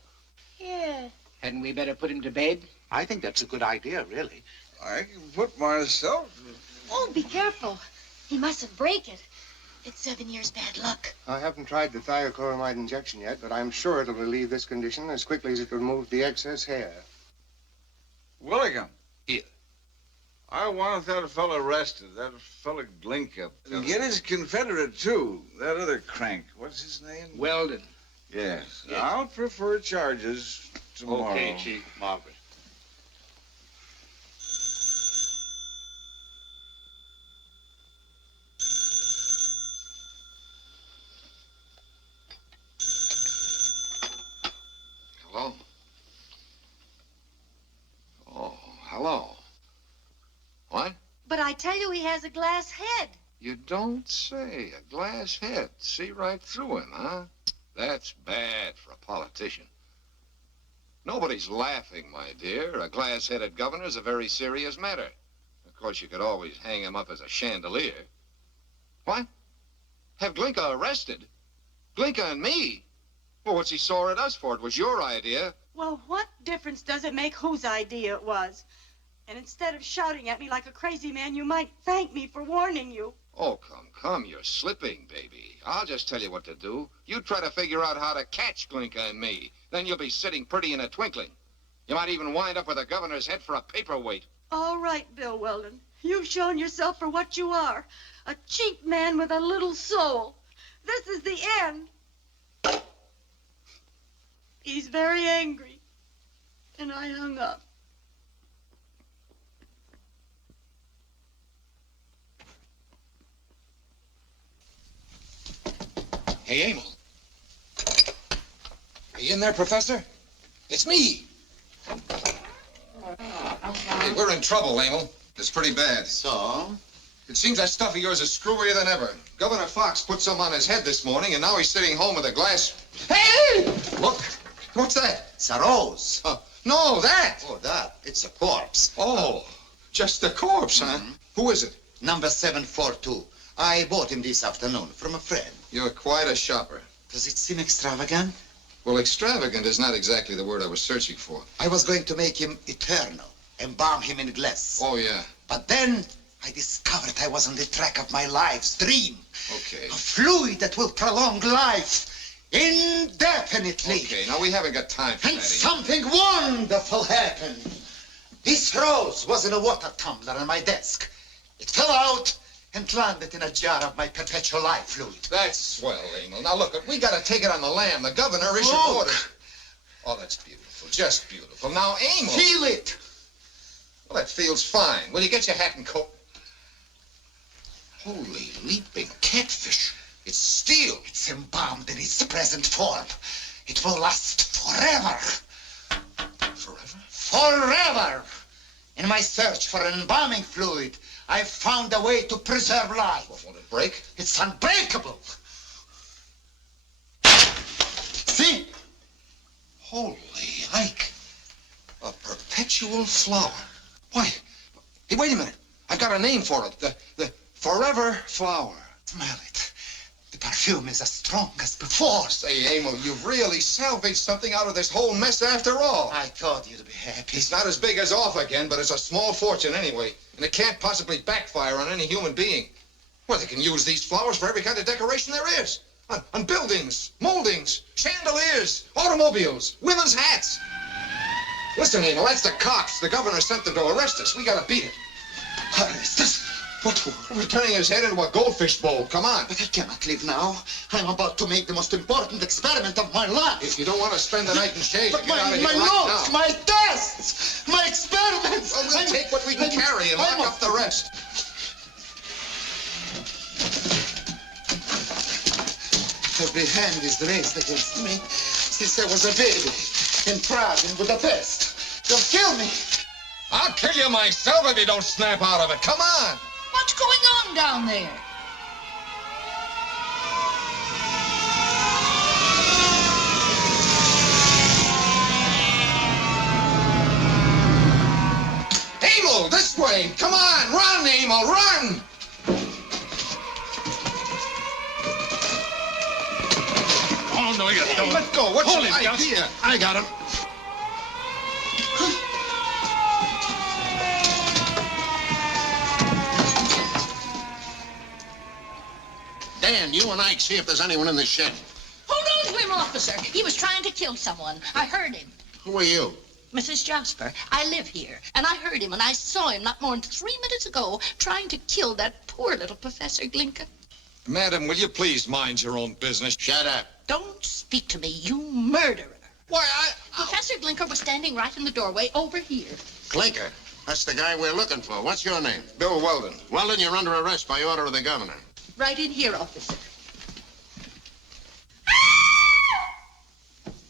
Yeah. Hadn't we better put him to bed? I think that's a good idea, really. I can put myself... Oh, be careful. He mustn't break it. It's 7 years bad luck. I haven't tried the thiochloride injection yet, but I'm sure it'll relieve this condition as quickly as it removes the excess hair. William. Here. I want that fella arrested, that fella Glinka. And get his confederate, too. That other crank. What's his name? Weldon. Yes. I'll prefer charges tomorrow. Okay, Chief. Margaret. Hello? Oh, hello. What? But I tell you, he has a glass head. You don't say. A glass head. See right through him, huh? That's bad for a politician. Nobody's laughing, my dear. A glass-headed governor's a very serious matter. Of course, you could always hang him up as a chandelier. What? Have Glinka arrested? Glinka and me? Well, what's he sore at us for? It was your idea. Well, what difference does it make whose idea it was? And instead of shouting at me like a crazy man, you might thank me for warning you. Oh, come, you're slipping, baby. I'll just tell you what to do. You try to figure out how to catch Glinka and me. Then you'll be sitting pretty in a twinkling. You might even wind up with the governor's head for a paperweight. All right, Bill Weldon. You've shown yourself for what you are. A cheap man with a little soul. This is the end. He's very angry. And I hung up. Hey, Emil. Are you in there, Professor? It's me. Hey, we're in trouble, Emil. It's pretty bad. So? It seems that stuff of yours is screwier than ever. Governor Fox put some on his head this morning, and now he's sitting home with a glass. Hey! Look, what's that? It's a rose. No, that. Oh, that. It's a corpse. Oh, just a corpse, huh? Who is it? Number 742. I bought him this afternoon from a friend. You're quite a shopper. Does it seem extravagant? Well, extravagant is not exactly the word I was searching for. I was going to make him eternal, embalm him in glass. Oh, yeah. But then I discovered I was on the track of my life's dream. Okay. A fluid that will prolong life indefinitely. Okay, now we haven't got time for And that. something wonderful happened. This rose was in a water tumbler on my desk. It fell out and landed in a jar of my perpetual life fluid. That's swell, Emil. Now, look, we got to take it on the lam. The governor issued orders. Oh, that's beautiful. Just beautiful. Now, Emil... Feel it. Well, that feels fine. Will you get your hat and coat? Holy leaping catfish. It's steel. It's embalmed in its present form. It will last forever. Forever? Forever! In my search for an embalming fluid, I found a way to preserve life. Well, won't it break? It's unbreakable. See? Holy Ike. A perpetual flower. Why? Hey, wait a minute. I've got a name for it. The forever flower. Smell it. The perfume is as strong as before. Say, Emil, you've really salvaged something out of this whole mess after all. I thought you'd be happy. It's not as big as off again, but it's a small fortune anyway. And it can't possibly backfire on any human being. Well, they can use these flowers for every kind of decoration there is. On buildings, moldings, chandeliers, automobiles, women's hats. Listen, Emil, that's the cops. The governor sent them to arrest us. We gotta beat it. Arrest us? What for? We're turning his head into a goldfish bowl. Come on. But I cannot leave now. I'm about to make the most important experiment of my life. If you don't want to spend the night in shade, But get out of here my right notes, now. my tests, my experiments. Well, we'll take what we can carry and lock up the rest. Every hand is raised against me since I was a baby in Prague and Budapest. They'll kill me. I'll kill you myself if you don't snap out of it. Come on. What's going on down there? Emil, this way. Come on. Run, Emil, run. Oh, no, you don't. Let go. What's Hold your him, Gus. idea? I got him. Dan, you and Ike see if there's anyone in this shed. Hold on to him, officer. He was trying to kill someone. I heard him. Who are you? Mrs. Jasper, I live here, and I heard him, and I saw him not more than 3 minutes ago trying to kill that poor little Professor Glinka. Madam, will you please mind your own business? Shut up. Don't speak to me, you murderer. Why, Professor Glinka was standing right in the doorway over here. Clinker. That's the guy we're looking for. What's your name? Bill Weldon. Weldon, you're under arrest by order of the governor. Right in here, officer.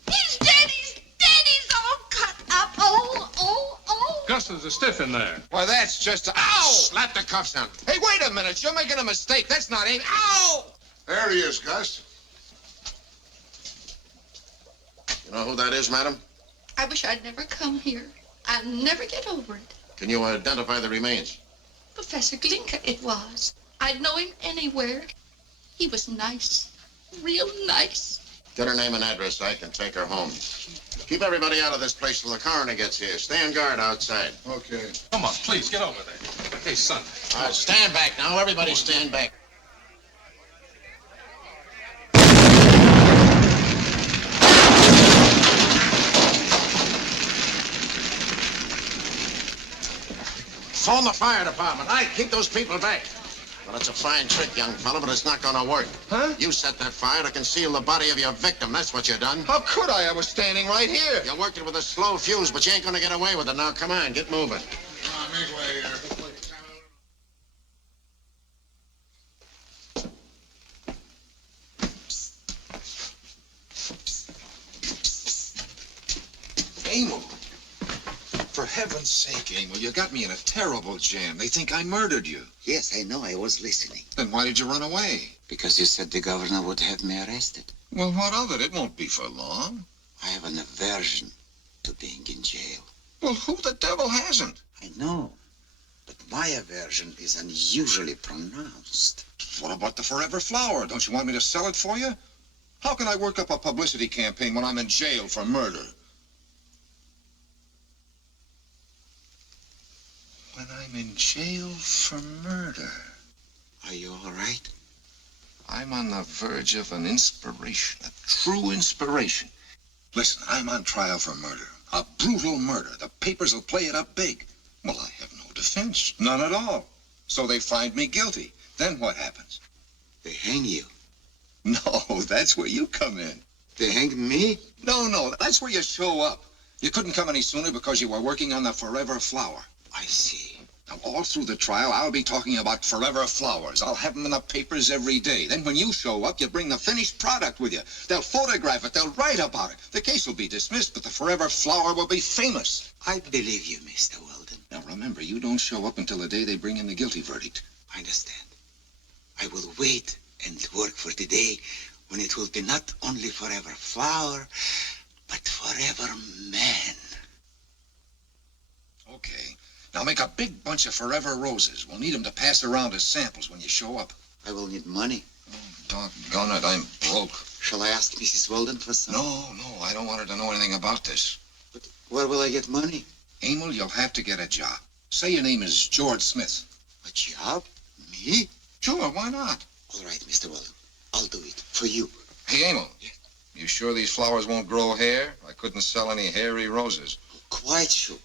He's dead, he's all cut up. Oh. Customers are stiff in there. Well, that's just a... Ow! Slap the cuffs down. Hey, wait a minute. You're making a mistake. That's not aim. Ow! There he is, Gus. You know who that is, madam? I wish I'd never come here. I'll never get over it. Can you identify the remains? Professor Glinka it was. I'd know him anywhere. He was nice. Real nice. Get her name and address so I can take her home. Keep everybody out of this place till the coroner gets here. Stay on guard outside. Okay. Come on, please, get over there. Hey, son. All right, stand back now. Everybody stand back. Phone the fire department. All right, keep those people back. Well, it's a fine trick, young fella, but it's not gonna work. Huh? You set that fire to conceal the body of your victim. That's what you done. How could I? I was standing right here. You're working with a slow fuse, but you ain't gonna get away with it. Now, come on, get moving. Come on, make way here. Emil. For heaven's sake, Emil, you got me in a terrible jam. They think I murdered you. Yes, I know. I was listening. Then why did you run away? Because you said the governor would have me arrested. Well, what of it? It won't be for long. I have an aversion to being in jail. Well, who the devil hasn't? I know. But my aversion is unusually pronounced. What about the Forever Flower? Don't you want me to sell it for you? How can I work up a publicity campaign when I'm in jail for murder? When I'm in jail for murder. Are you all right? I'm on the verge of an inspiration, a true inspiration. Listen, I'm on trial for murder. A brutal murder. The papers will play it up big. Well, I have no defense. None at all. So they find me guilty. Then what happens? They hang you. No, that's where you come in. They hang me? No, that's where you show up. You couldn't come any sooner because you were working on the Forever Flower. I see. Now, all through the trial, I'll be talking about Forever Flowers. I'll have them in the papers every day. Then when you show up, you bring the finished product with you. They'll photograph it. They'll write about it. The case will be dismissed, but the Forever Flower will be famous. I believe you, Mr. Weldon. Now, remember, you don't show up until the day they bring in the guilty verdict. I understand. I will wait and work for the day when it will be not only Forever Flower, but Forever Man. Okay. Now make a big bunch of Forever Roses. We'll need them to pass around as samples when you show up. I will need money. Oh, doggone it, I'm broke. Shall I ask Mrs. Weldon for some? No, I don't want her to know anything about this. But where will I get money? Emil, you'll have to get a job. Say your name is George Smith. A job? Me? Sure, why not? All right, Mr. Weldon. I'll do it. For you. Hey, Emil. Yeah. You sure these flowers won't grow hair? I couldn't sell any hairy roses. Quite sure.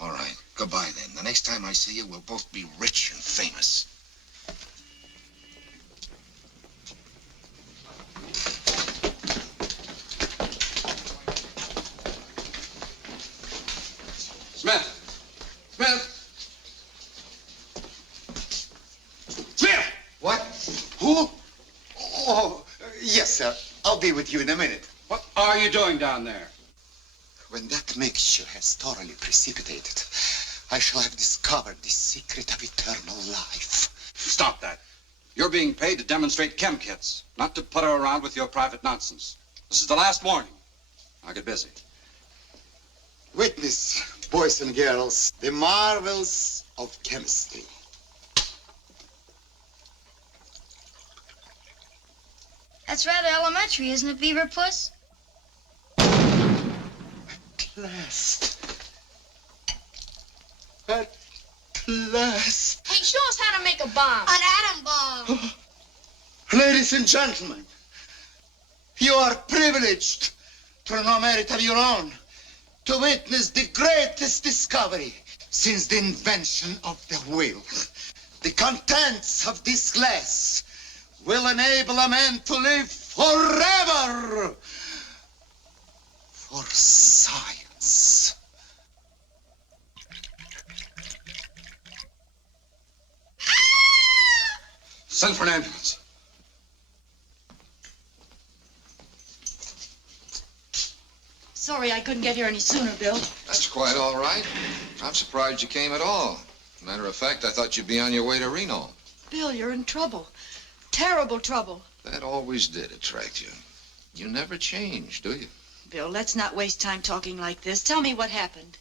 All right. Goodbye, then. The next time I see you, we'll both be rich and famous. Smith! What? Who? Oh, yes, sir. I'll be with you in a minute. What are you doing down there? When that mixture has thoroughly precipitated, I shall have discovered the secret of eternal life. Stop that. You're being paid to demonstrate chem kits, not to putter around with your private nonsense. This is the last warning. Now get busy. Witness, boys and girls, the marvels of chemistry. That's rather elementary, isn't it, Beaver Puss? At last. At last. Hey, show us how to make a bomb. An atom bomb. Ladies and gentlemen, you are privileged through no merit of your own to witness the greatest discovery since the invention of the wheel. The contents of this glass will enable a man to live forever for science. Send for an ambulance. Sorry I couldn't get here any sooner, Bill. That's quite all right. I'm surprised you came at all. Matter of fact, I thought you'd be on your way to Reno. Bill, you're in trouble. Terrible trouble. That always did attract you. You never change, do you? Bill, let's not waste time talking like this. Tell me what happened.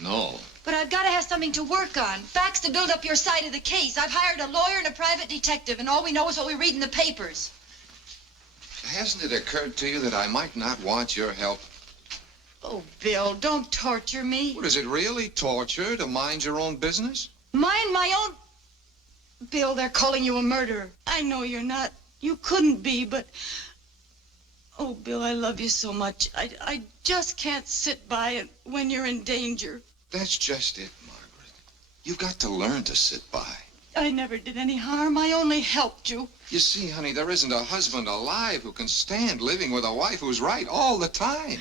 No. But I've got to have something to work on. Facts to build up your side of the case. I've hired a lawyer and a private detective, and all we know is what we read in the papers. Hasn't it occurred to you that I might not want your help? Oh, Bill, don't torture me. What, is it really torture to mind your own business? Mind my own... Bill, they're calling you a murderer. I know you're not. You couldn't be, but... Oh, Bill, I love you so much. I just can't sit by it when you're in danger. That's just it, Margaret. You've got to learn to sit by. I never did any harm. I only helped you. You see, honey, there isn't a husband alive who can stand living with a wife who's right all the time.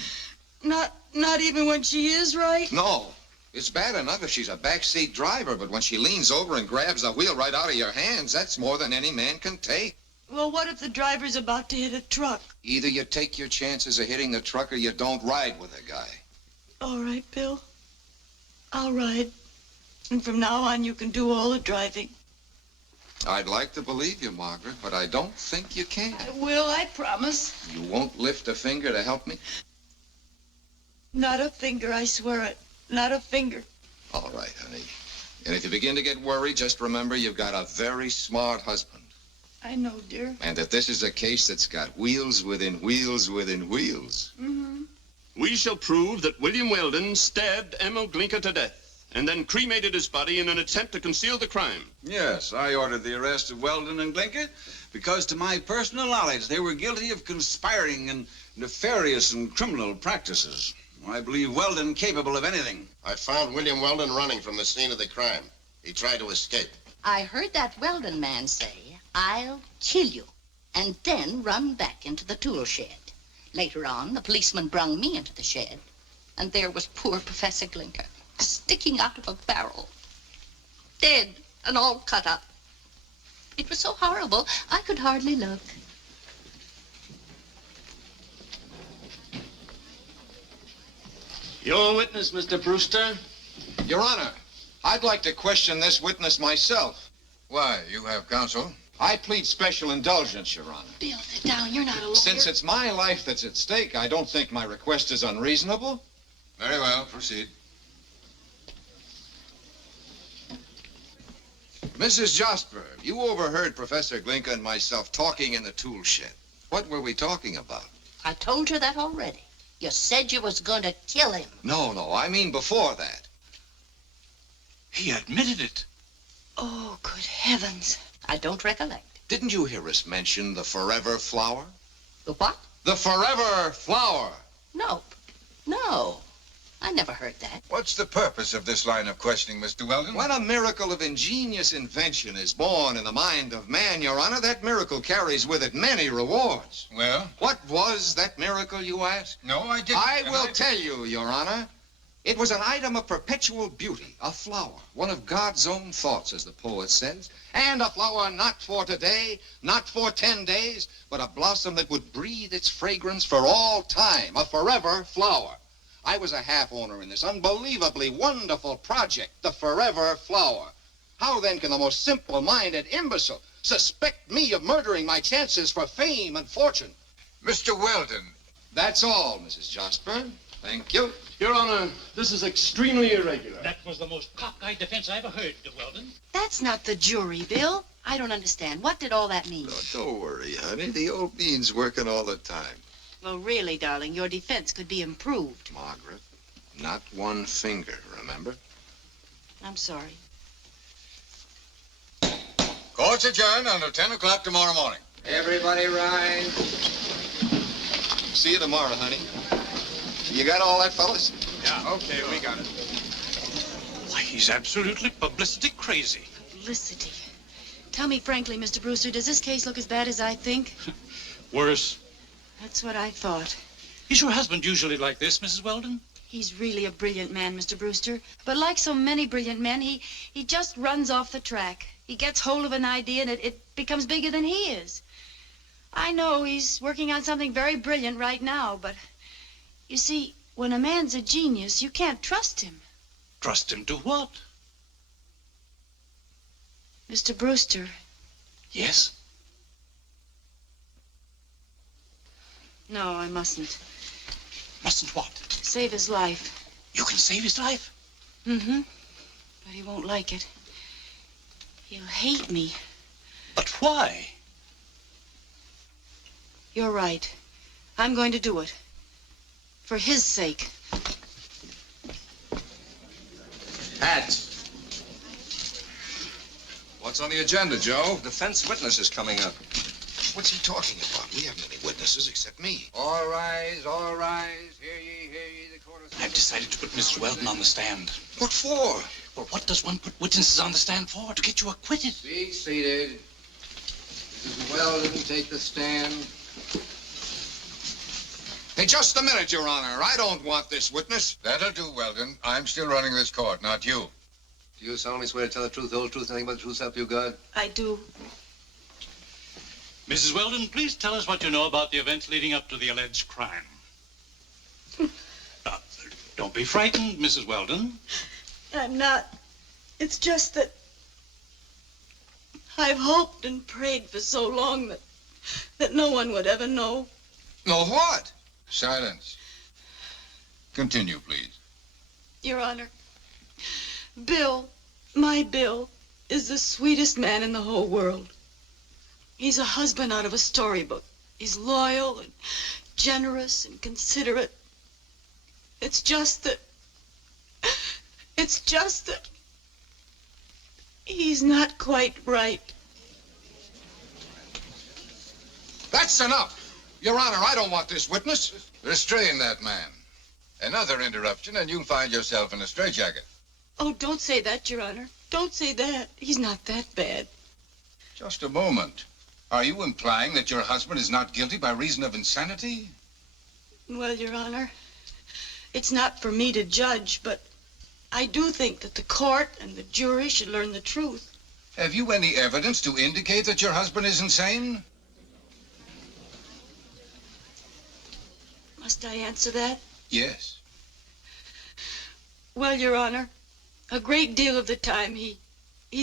Not even when she is right? No. It's bad enough if she's a backseat driver, but when she leans over and grabs the wheel right out of your hands, that's more than any man can take. Well, what if the driver's about to hit a truck? Either you take your chances of hitting the truck or you don't ride with a guy. All right, Bill. I'll ride. And from now on, you can do all the driving. I'd like to believe you, Margaret, but I don't think you can. I will, I promise. You won't lift a finger to help me? Not a finger, I swear it. Not a finger. All right, honey. And if you begin to get worried, just remember you've got a very smart husband. I know, dear. And that this is a case that's got wheels within wheels within wheels. Mm-hmm. We shall prove that William Weldon stabbed Emma Glinka to death and then cremated his body in an attempt to conceal the crime. Yes, I ordered the arrest of Weldon and Glinka because, to my personal knowledge, they were guilty of conspiring and nefarious and criminal practices. I believe Weldon capable of anything. I found William Weldon running from the scene of the crime. He tried to escape. I heard that Weldon man say, "I'll kill you," and then run back into the tool shed. Later on, the policeman brung me into the shed, and there was poor Professor Glinka, sticking out of a barrel, dead and all cut up. It was so horrible, I could hardly look. Your witness, Mr. Brewster. Your Honor, I'd like to question this witness myself. Why, you have counsel? I plead special indulgence, Your Honor. Bill, sit down. You're not a lawyer. Since it's my life that's at stake, I don't think my request is unreasonable. Very well, proceed. Mrs. Josper, you overheard Professor Glinka and myself talking in the tool shed. What were we talking about? I told you that already. You said you was going to kill him. No, I mean before that. He admitted it. Oh, good heavens. I don't recollect. Didn't you hear us mention the forever flower? The what? The forever flower. Nope. No. I never heard that. What's the purpose of this line of questioning, Mr. Weldon? When a miracle of ingenious invention is born in the mind of man, Your Honor, that miracle carries with it many rewards. Well? What was that miracle, you ask? No, I didn't. I will tell you, Your Honor. It was an item of perpetual beauty, a flower, one of God's own thoughts, as the poet says, and a flower not for today, not for 10 days, but a blossom that would breathe its fragrance for all time, a forever flower. I was a half owner in this unbelievably wonderful project, the forever flower. How then can the most simple-minded imbecile suspect me of murdering my chances for fame and fortune? Mr. Weldon. That's all, Mrs. Josper. Thank you. Your Honor, this is extremely irregular. That was the most cockeyed defense I ever heard, Weldon. That's not the jury, Bill. I don't understand. What did all that mean? Oh, don't worry, honey. The old bean's working all the time. Well, really, darling, your defense could be improved. Margaret, not one finger, remember? I'm sorry. Court's adjourned until 10 o'clock tomorrow morning. Everybody rise. See you tomorrow, honey. You got all that, fellas? Yeah, okay, we got it. Why, he's absolutely publicity crazy. Publicity. Tell me frankly, Mr. Brewster, does this case look as bad as I think? Worse. That's what I thought. Is your husband usually like this, Mrs. Weldon? He's really a brilliant man, Mr. Brewster. But like so many brilliant men, he just runs off the track. He gets hold of an idea and it becomes bigger than he is. I know he's working on something very brilliant right now, but you see, when a man's a genius, you can't trust him. Trust him to what? Mr. Brewster. Yes? No, I mustn't. Mustn't what? Save his life. You can save his life? Mm-hmm. But he won't like it. He'll hate me. But why? You're right. I'm going to do it. For his sake. Hats. What's on the agenda, Joe? Defense witness is coming up. What's he talking about? We haven't any witnesses except me. All rise, all rise. Hear ye, the court is... I've decided to put Mrs. Weldon on the stand. What for? Well, what does one put witnesses on the stand for? To get you acquitted. Be seated. Mrs. Weldon, take the stand. Hey, just a minute, Your Honor. I don't want this witness. That'll do, Weldon. I'm still running this court, not you. Do you solemnly swear to tell the truth, the whole truth, nothing but the truth, help you God? I do. Mrs. Weldon, please tell us what you know about the events leading up to the alleged crime. Don't be frightened, Mrs. Weldon. I'm not. It's just that I've hoped and prayed for so long that no one would ever know. Know what? Silence. Continue, please. Your Honor, Bill, my Bill, is the sweetest man in the whole world. He's a husband out of a storybook. He's loyal and generous and considerate. It's just that he's not quite right. That's enough. Your Honor, I don't want this witness. Restrain that man. Another interruption and you'll find yourself in a straitjacket. Oh, don't say that, Your Honor. Don't say that. He's not that bad. Just a moment. Are you implying that your husband is not guilty by reason of insanity? Well, Your Honor, it's not for me to judge, but I do think that the court and the jury should learn the truth. Have you any evidence to indicate that your husband is insane? Must I answer that? Yes. Well, Your Honor, a great deal of the time he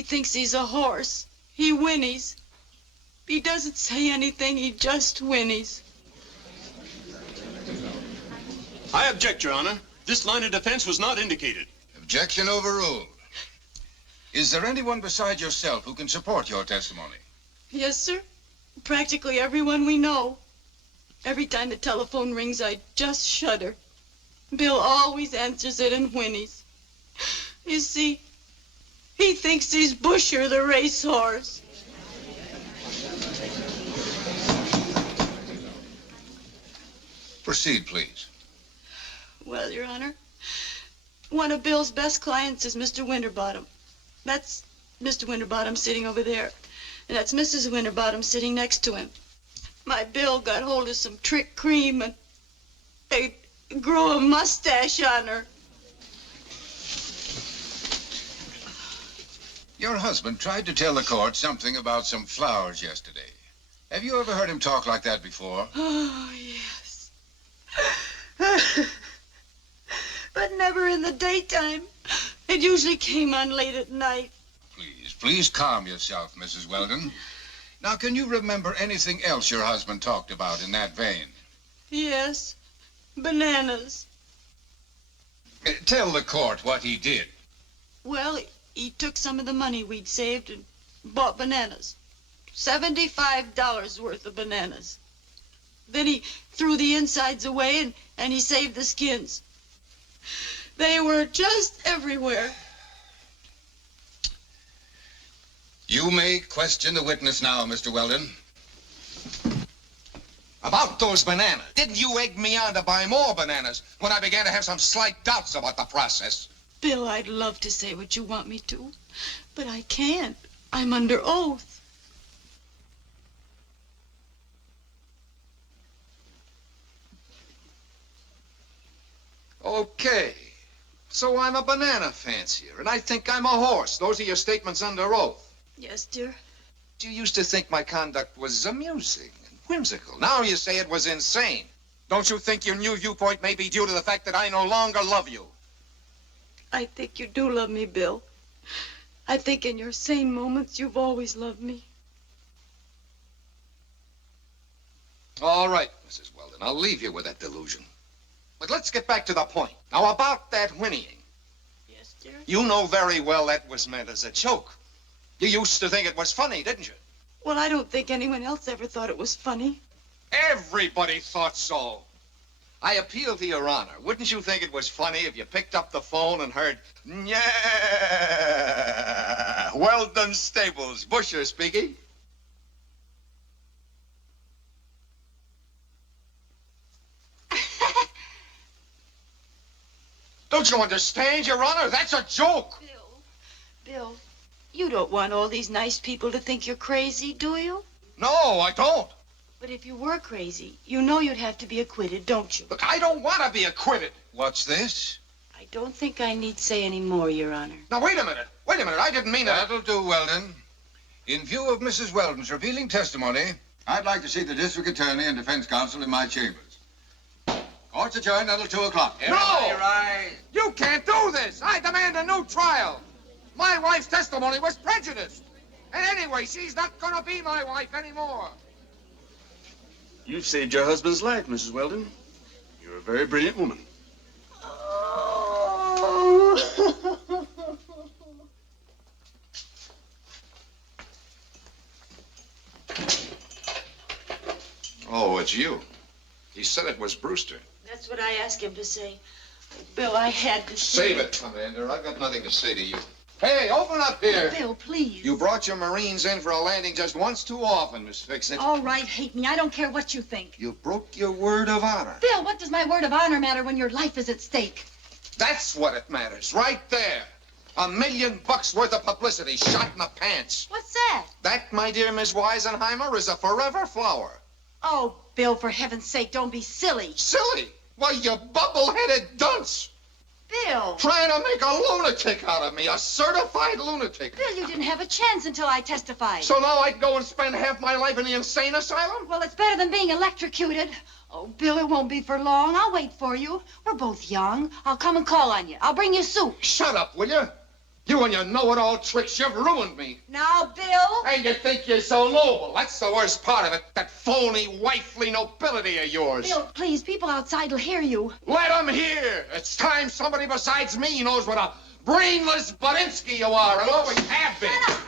thinks he's a horse. He whinnies. He doesn't say anything, he just whinnies. I object, Your Honor. This line of defense was not indicated. Objection overruled. Is there anyone beside yourself who can support your testimony? Yes, sir. Practically everyone we know. Every time the telephone rings, I just shudder. Bill always answers it and whinnies. You see, he thinks he's Busher, the racehorse. Proceed, please. Well, Your Honor, one of Bill's best clients is Mr. Winterbottom. That's Mr. Winterbottom sitting over there. And that's Mrs. Winterbottom sitting next to him. My Bill got hold of some trick cream and they grew a mustache on her. Your husband tried to tell the court something about some flowers yesterday. Have you ever heard him talk like that before? Oh, yes. But never in the daytime. It usually came on late at night. Please calm yourself, Mrs. Weldon. Now, can you remember anything else your husband talked about in that vein? Yes, bananas. Tell the court what he did. Well, he took some of the money we'd saved and bought bananas. $75 worth of bananas. Then he threw the insides away and he saved the skins. They were just everywhere. You may question the witness now, Mr. Weldon. About those bananas. Didn't you egg me on to buy more bananas when I began to have some slight doubts about the process? Bill, I'd love to say what you want me to, but I can't. I'm under oath. Okay. So I'm a banana fancier, and I think I'm a horse. Those are your statements under oath. Yes, dear. You used to think my conduct was amusing and whimsical. Now you say it was insane. Don't you think your new viewpoint may be due to the fact that I no longer love you? I think you do love me, Bill. I think in your sane moments you've always loved me. All right, Mrs. Weldon, I'll leave you with that delusion. But let's get back to the point. Now, about that whinnying. Yes, dear? You know very well that was meant as a joke. You used to think it was funny, didn't you? Well, I don't think anyone else ever thought it was funny. Everybody thought so. I appeal to your honor. Wouldn't you think it was funny if you picked up the phone and heard, "Yeah, Weldon Stables, Busher speaking"? Don't you understand, Your Honor? That's a joke. Bill, you don't want all these nice people to think you're crazy, do you? No, I don't. But if you were crazy, you know you'd have to be acquitted, don't you? Look, I don't want to be acquitted. What's this? I don't think I need say any more, Your Honor. Now, wait a minute. Wait a minute. I didn't mean to... That'll do, Weldon. In view of Mrs. Weldon's revealing testimony, I'd like to see the district attorney and defense counsel in my chambers. Court's adjourned until 2 o'clock. No! You can't do this. I demand a new trial. My wife's testimony was prejudiced. And anyway, she's not going to be my wife anymore. You've saved your husband's life, Mrs. Weldon. You're a very brilliant woman. Oh, it's you. He said it was Brewster. That's what I asked him to say. Bill, I had to Save it, Commander. I've got nothing to say to you. Hey, open up here. Bill, please. You brought your Marines in for a landing just once too often, Miss Fix-It. All right, hate me. I don't care what you think. You broke your word of honor. Bill, what does my word of honor matter when your life is at stake? That's what it matters, right there. $1 million worth of publicity shot in the pants. What's that? That, my dear Miss Weisenheimer, is a forever flower. Oh, Bill, for heaven's sake, don't be silly. Silly? Why, you bubble-headed dunce. Bill. Trying to make a lunatic out of me, a certified lunatic. Bill, you didn't have a chance until I testified. So now I can go and spend half my life in the insane asylum? Well, it's better than being electrocuted. Oh, Bill, it won't be for long. I'll wait for you. We're both young. I'll come and call on you. I'll bring you soup. Shut up, will you? You and your know-it-all tricks, you've ruined me. Now, Bill. And you think you're so noble. That's the worst part of it, that phony, wifely nobility of yours. Bill, please, people outside will hear you. Let them hear. It's time somebody besides me knows what a brainless Bodinsky you are and always have been. Shut up.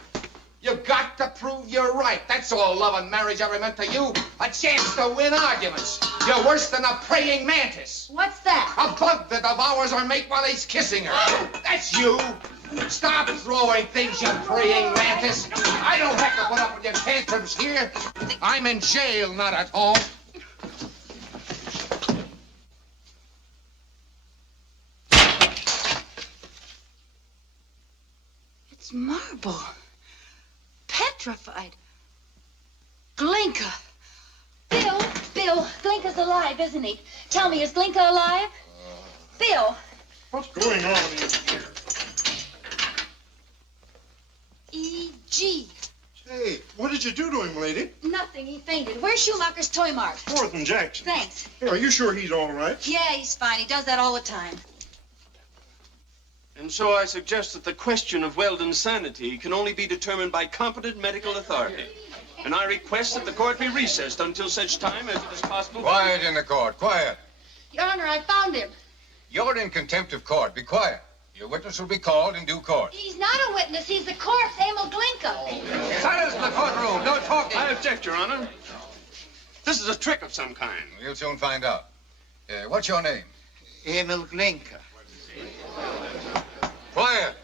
You've got to prove you're right. That's all love and marriage ever meant to you. A chance to win arguments. You're worse than a praying mantis. What's that? A bug that devours her mate while he's kissing her. That's you. Stop throwing things, you praying mantis. I don't have to put up with your tantrums here. I'm in jail, not at home. It's marble. Petrified. Glinka. Bill, Glinka's alive, isn't he? Tell me, is Glinka alive? Bill. What's going on in here? E.G. Hey, what did you do to him, lady? Nothing, he fainted. Where's Schumacher's toy mart? 4th and Jackson. Thanks. Hey, are you sure he's all right? Yeah, he's fine. He does that all the time. And so I suggest that the question of Weldon's sanity can only be determined by competent medical authority. And I request that the court be recessed until such time as it is possible... Quiet in the court, quiet. Your Honor, I found him. You're in contempt of court. Be quiet. Your witness will be called in due course. He's not a witness. He's the corpse, Emil Glinka. Silence in the courtroom. No talking. I object, Your Honor. This is a trick of some kind. We'll soon find out. What's your name? Emil Glinka. Quiet.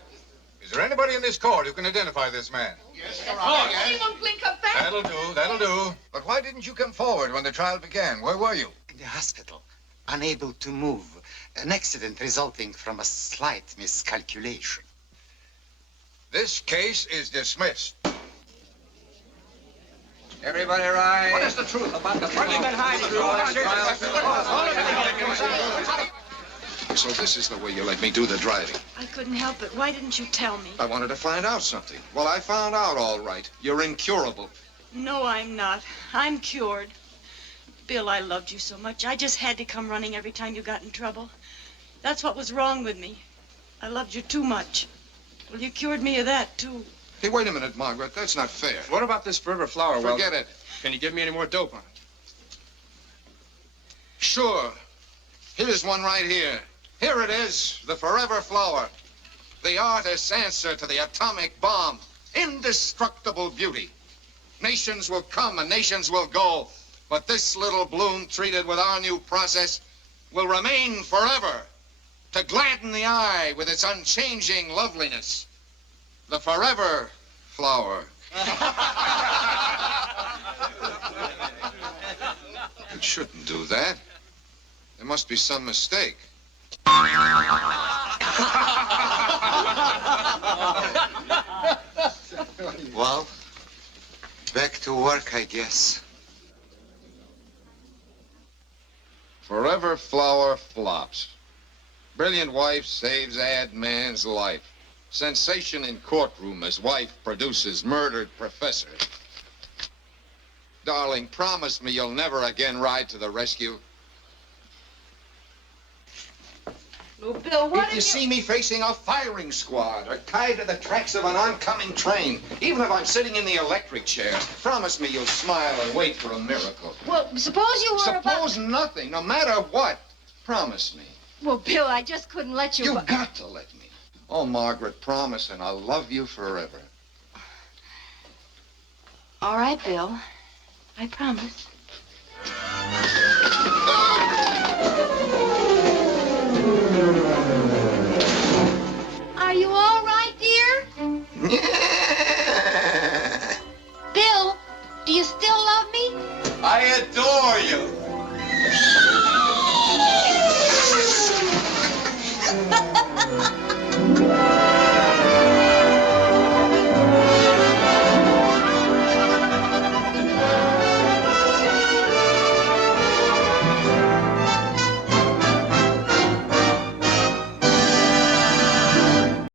Is there anybody in this court who can identify this man? Yes, Your Honor. Emil Glinka back. That'll do. But why didn't you come forward when the trial began? Where were you? In the hospital, unable to move. An accident resulting from a slight miscalculation. This case is dismissed. Everybody rise. What is the truth about the So this is the way you let me do the driving. I couldn't help it. Why didn't you tell me? I wanted to find out something. Well, I found out all right. You're incurable. No, I'm not. I'm cured. Bill, I loved you so much. I just had to come running every time you got in trouble. That's what was wrong with me. I loved you too much. Well, you cured me of that, too. Hey, wait a minute, Margaret. That's not fair. What about this forever flower, Weldon? Forget it. Can you give me any more dope on it? Sure. Here's one right here. Here it is, the forever flower. The artist's answer to the atomic bomb. Indestructible beauty. Nations will come and nations will go, but this little bloom, treated with our new process, will remain forever to gladden the eye with its unchanging loveliness. The forever flower. It shouldn't do that. There must be some mistake. Well, back to work, I guess. Forever flower flops. Brilliant wife saves ad man's life. Sensation in courtroom as wife produces murdered professor. Darling, promise me you'll never again ride to the rescue. Oh, Bill, what If you see me facing a firing squad or tied to the tracks of an oncoming train, even if I'm sitting in the electric chair, promise me you'll smile and wait for a miracle. Well, suppose you were Suppose nothing, no matter what. Promise me. Well, Bill, I just couldn't let you... You've got to let me. Oh, Margaret, promise, and I'll love you forever. All right, Bill. I promise. Are you all right, dear?